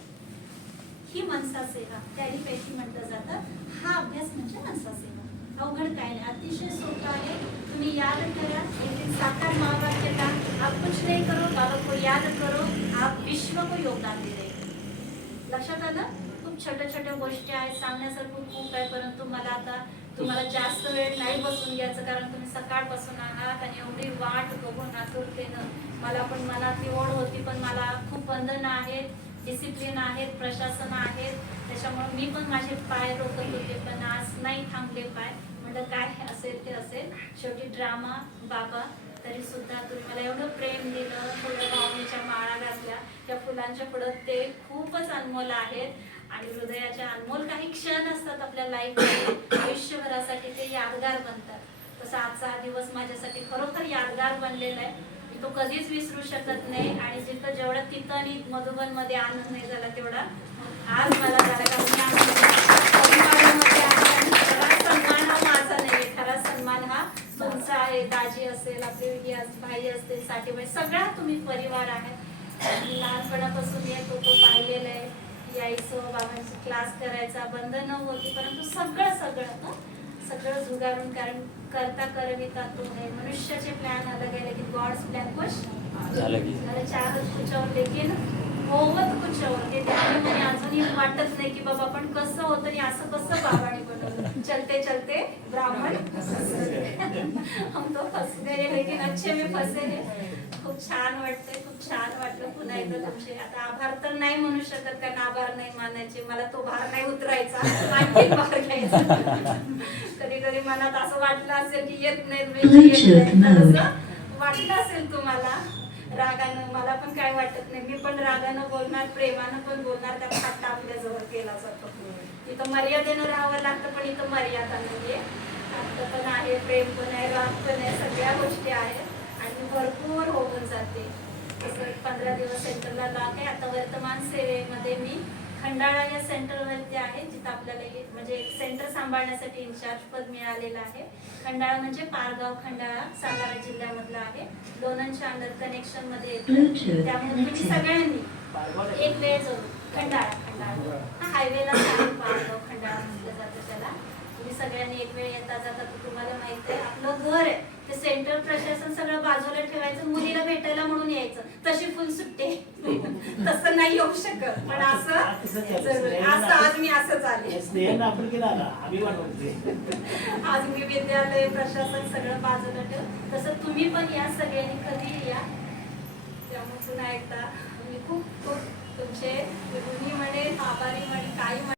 ही मनसा सेवा, टॅलिपॅथी म्हटलं जातं. हा अभ्यास म्हणजे मनसा सेवा. अवघड काय नाही, अतिशय सोपा आहे. तुम्ही याद करा. एक दिन साकार माँ बाप कहता, आप कुछ नहीं करो, बाबा को याद करो, आप विश्व को योगदान दे रहे. लक्षात आलं? खूप छोट्या छोट्या गोष्टी आहेत, सांगण्यासारखं खूप आहे, परंतु मला आता तुम्हाला जास्त वेळ नाही बसून घ्यायचं, कारण तुम्ही सकाळपासून आहात आणि एवढी वाट बघून आतुरतेनं. मला पण मनातली ओढ होती, पण मला खूप बंधनं आहेत, डिसिप्लिन आहेत, प्रशासन आहेत, त्याच्यामुळे मी पण माझे पाय रोखत होते, पण आज नाही थांबले पाय. म्हटलं काय असेल ते असेल, शेवटी ड्रामा बाबा. तरी सुद्धा तुम्ही मला एवढं प्रेम दिलं, फुलं भावनेच्या माळा घातल्या. त्या फुलांच्या पुढं ते खूपच अनमोल आहेत, आणि हृदयाचे अनमोल काही क्षण असतात आपल्या लाईफमध्ये, आयुष्यभरासाठी ते यादगार बनतात. तसा आजचा हा दिवस माझ्यासाठी खरोखर यादगार बनलेला आहे. मी तो कधीच विसरू शकत नाही. आणि जिथं जेवढं तिथं आणि मधुबन मध्ये आनंद नाही झाला तेवढा आज मला झाला. खरा सन्मान हा माझा नाही, खरा सन्मान हा तुमचा आहे. दाजी असेल, आपले भाई असतील, साठीबाई, सगळा तुम्ही परिवार आहे. लहानपणापासून येतो तो पाहिलेला आहे. यायचो, बाबांची क्लास करायचा, बंधन होती, परंतु सगळं झुगारून, कारण करता करविता तो है. मनुष्याचे प्लॅन अलग आहे, लेकिन गॉड्स प्लॅन कुछ चाहत कुछ और, लेकिन होवत कुछ और. ते त्यामुळे अजूनही वाटत नाही की बाबा आपण कसं होतं आणि असं कसं बाबाने बनवलं. चलते चलते ब्राह्मण हम तो फस गए, लेकिन अच्छे में फसे है. खूप छान वाटतंय, खूप छान वाटलं पुन्हा एकदा तुमचे. आता आभार तर नाही म्हणू शकत, कारण आभार नाही मानायचे, मला तो भार नाही उतरायचा, आणखी भार घ्यायचा. कधी कधी मनात असं वाटलं असेल की येत नाही, वाटलं असेल तुम्हाला. रागानं मला पण काय वाटत नाही, मी पण रागानं बोलणार, प्रेमानं पण बोलणार, त्यात हट्ट आपल्या जवळ केला जातो. इथं मर्यादेनं राहावं लागतं, पण इथं मर्यादा नाहीये. हट्ट पण आहे, प्रेम पण आहे, राग पण आहे, सगळ्या गोष्टी आहेत आणि भरपूर होऊन जाते. तसं 15 दिवस सेंटरला लाग आहे. आता वर्तमान सेवेमध्ये मी खंडाळा या सेंटरवरती आहे, जिथं आपल्याला म्हणजे सेंटर सांभाळण्यासाठी इन्चार्ज पद मिळालेलं आहे. खंडाळा म्हणजे पारगाव खंडाळा सातारा जिल्ह्यामधला आहे, लोणंदच्या अंडर कनेक्शन मध्ये येतं. त्यामुळे तुम्ही सगळ्यांनी एक वेळ जाऊ. खंडाळा हायवेला पारगाव खंडाळा म्हटलं जातं त्याला. तुम्ही सगळ्यांनी एक वेळ येता जाता, तुम्हाला माहिती आहे आपलं घर आहे ते सेंटर प्रशासन सगळं बाजूला ठेवायचं, मुलीला भेटायला म्हणून यायचं, तशी फुल सुट्टी तसं नाही येऊ शकत, पण असं आज मी असंच आले. आज मी विद्यालय प्रशासन सगळं बाजूला ठेव, तसं तुम्ही पण या, सगळ्यांनी कधी या. त्यामुळे पुन्हा एकदा मी खूप खूप तुमचे ऋणी म्हणे, आभारी म्हणे, काही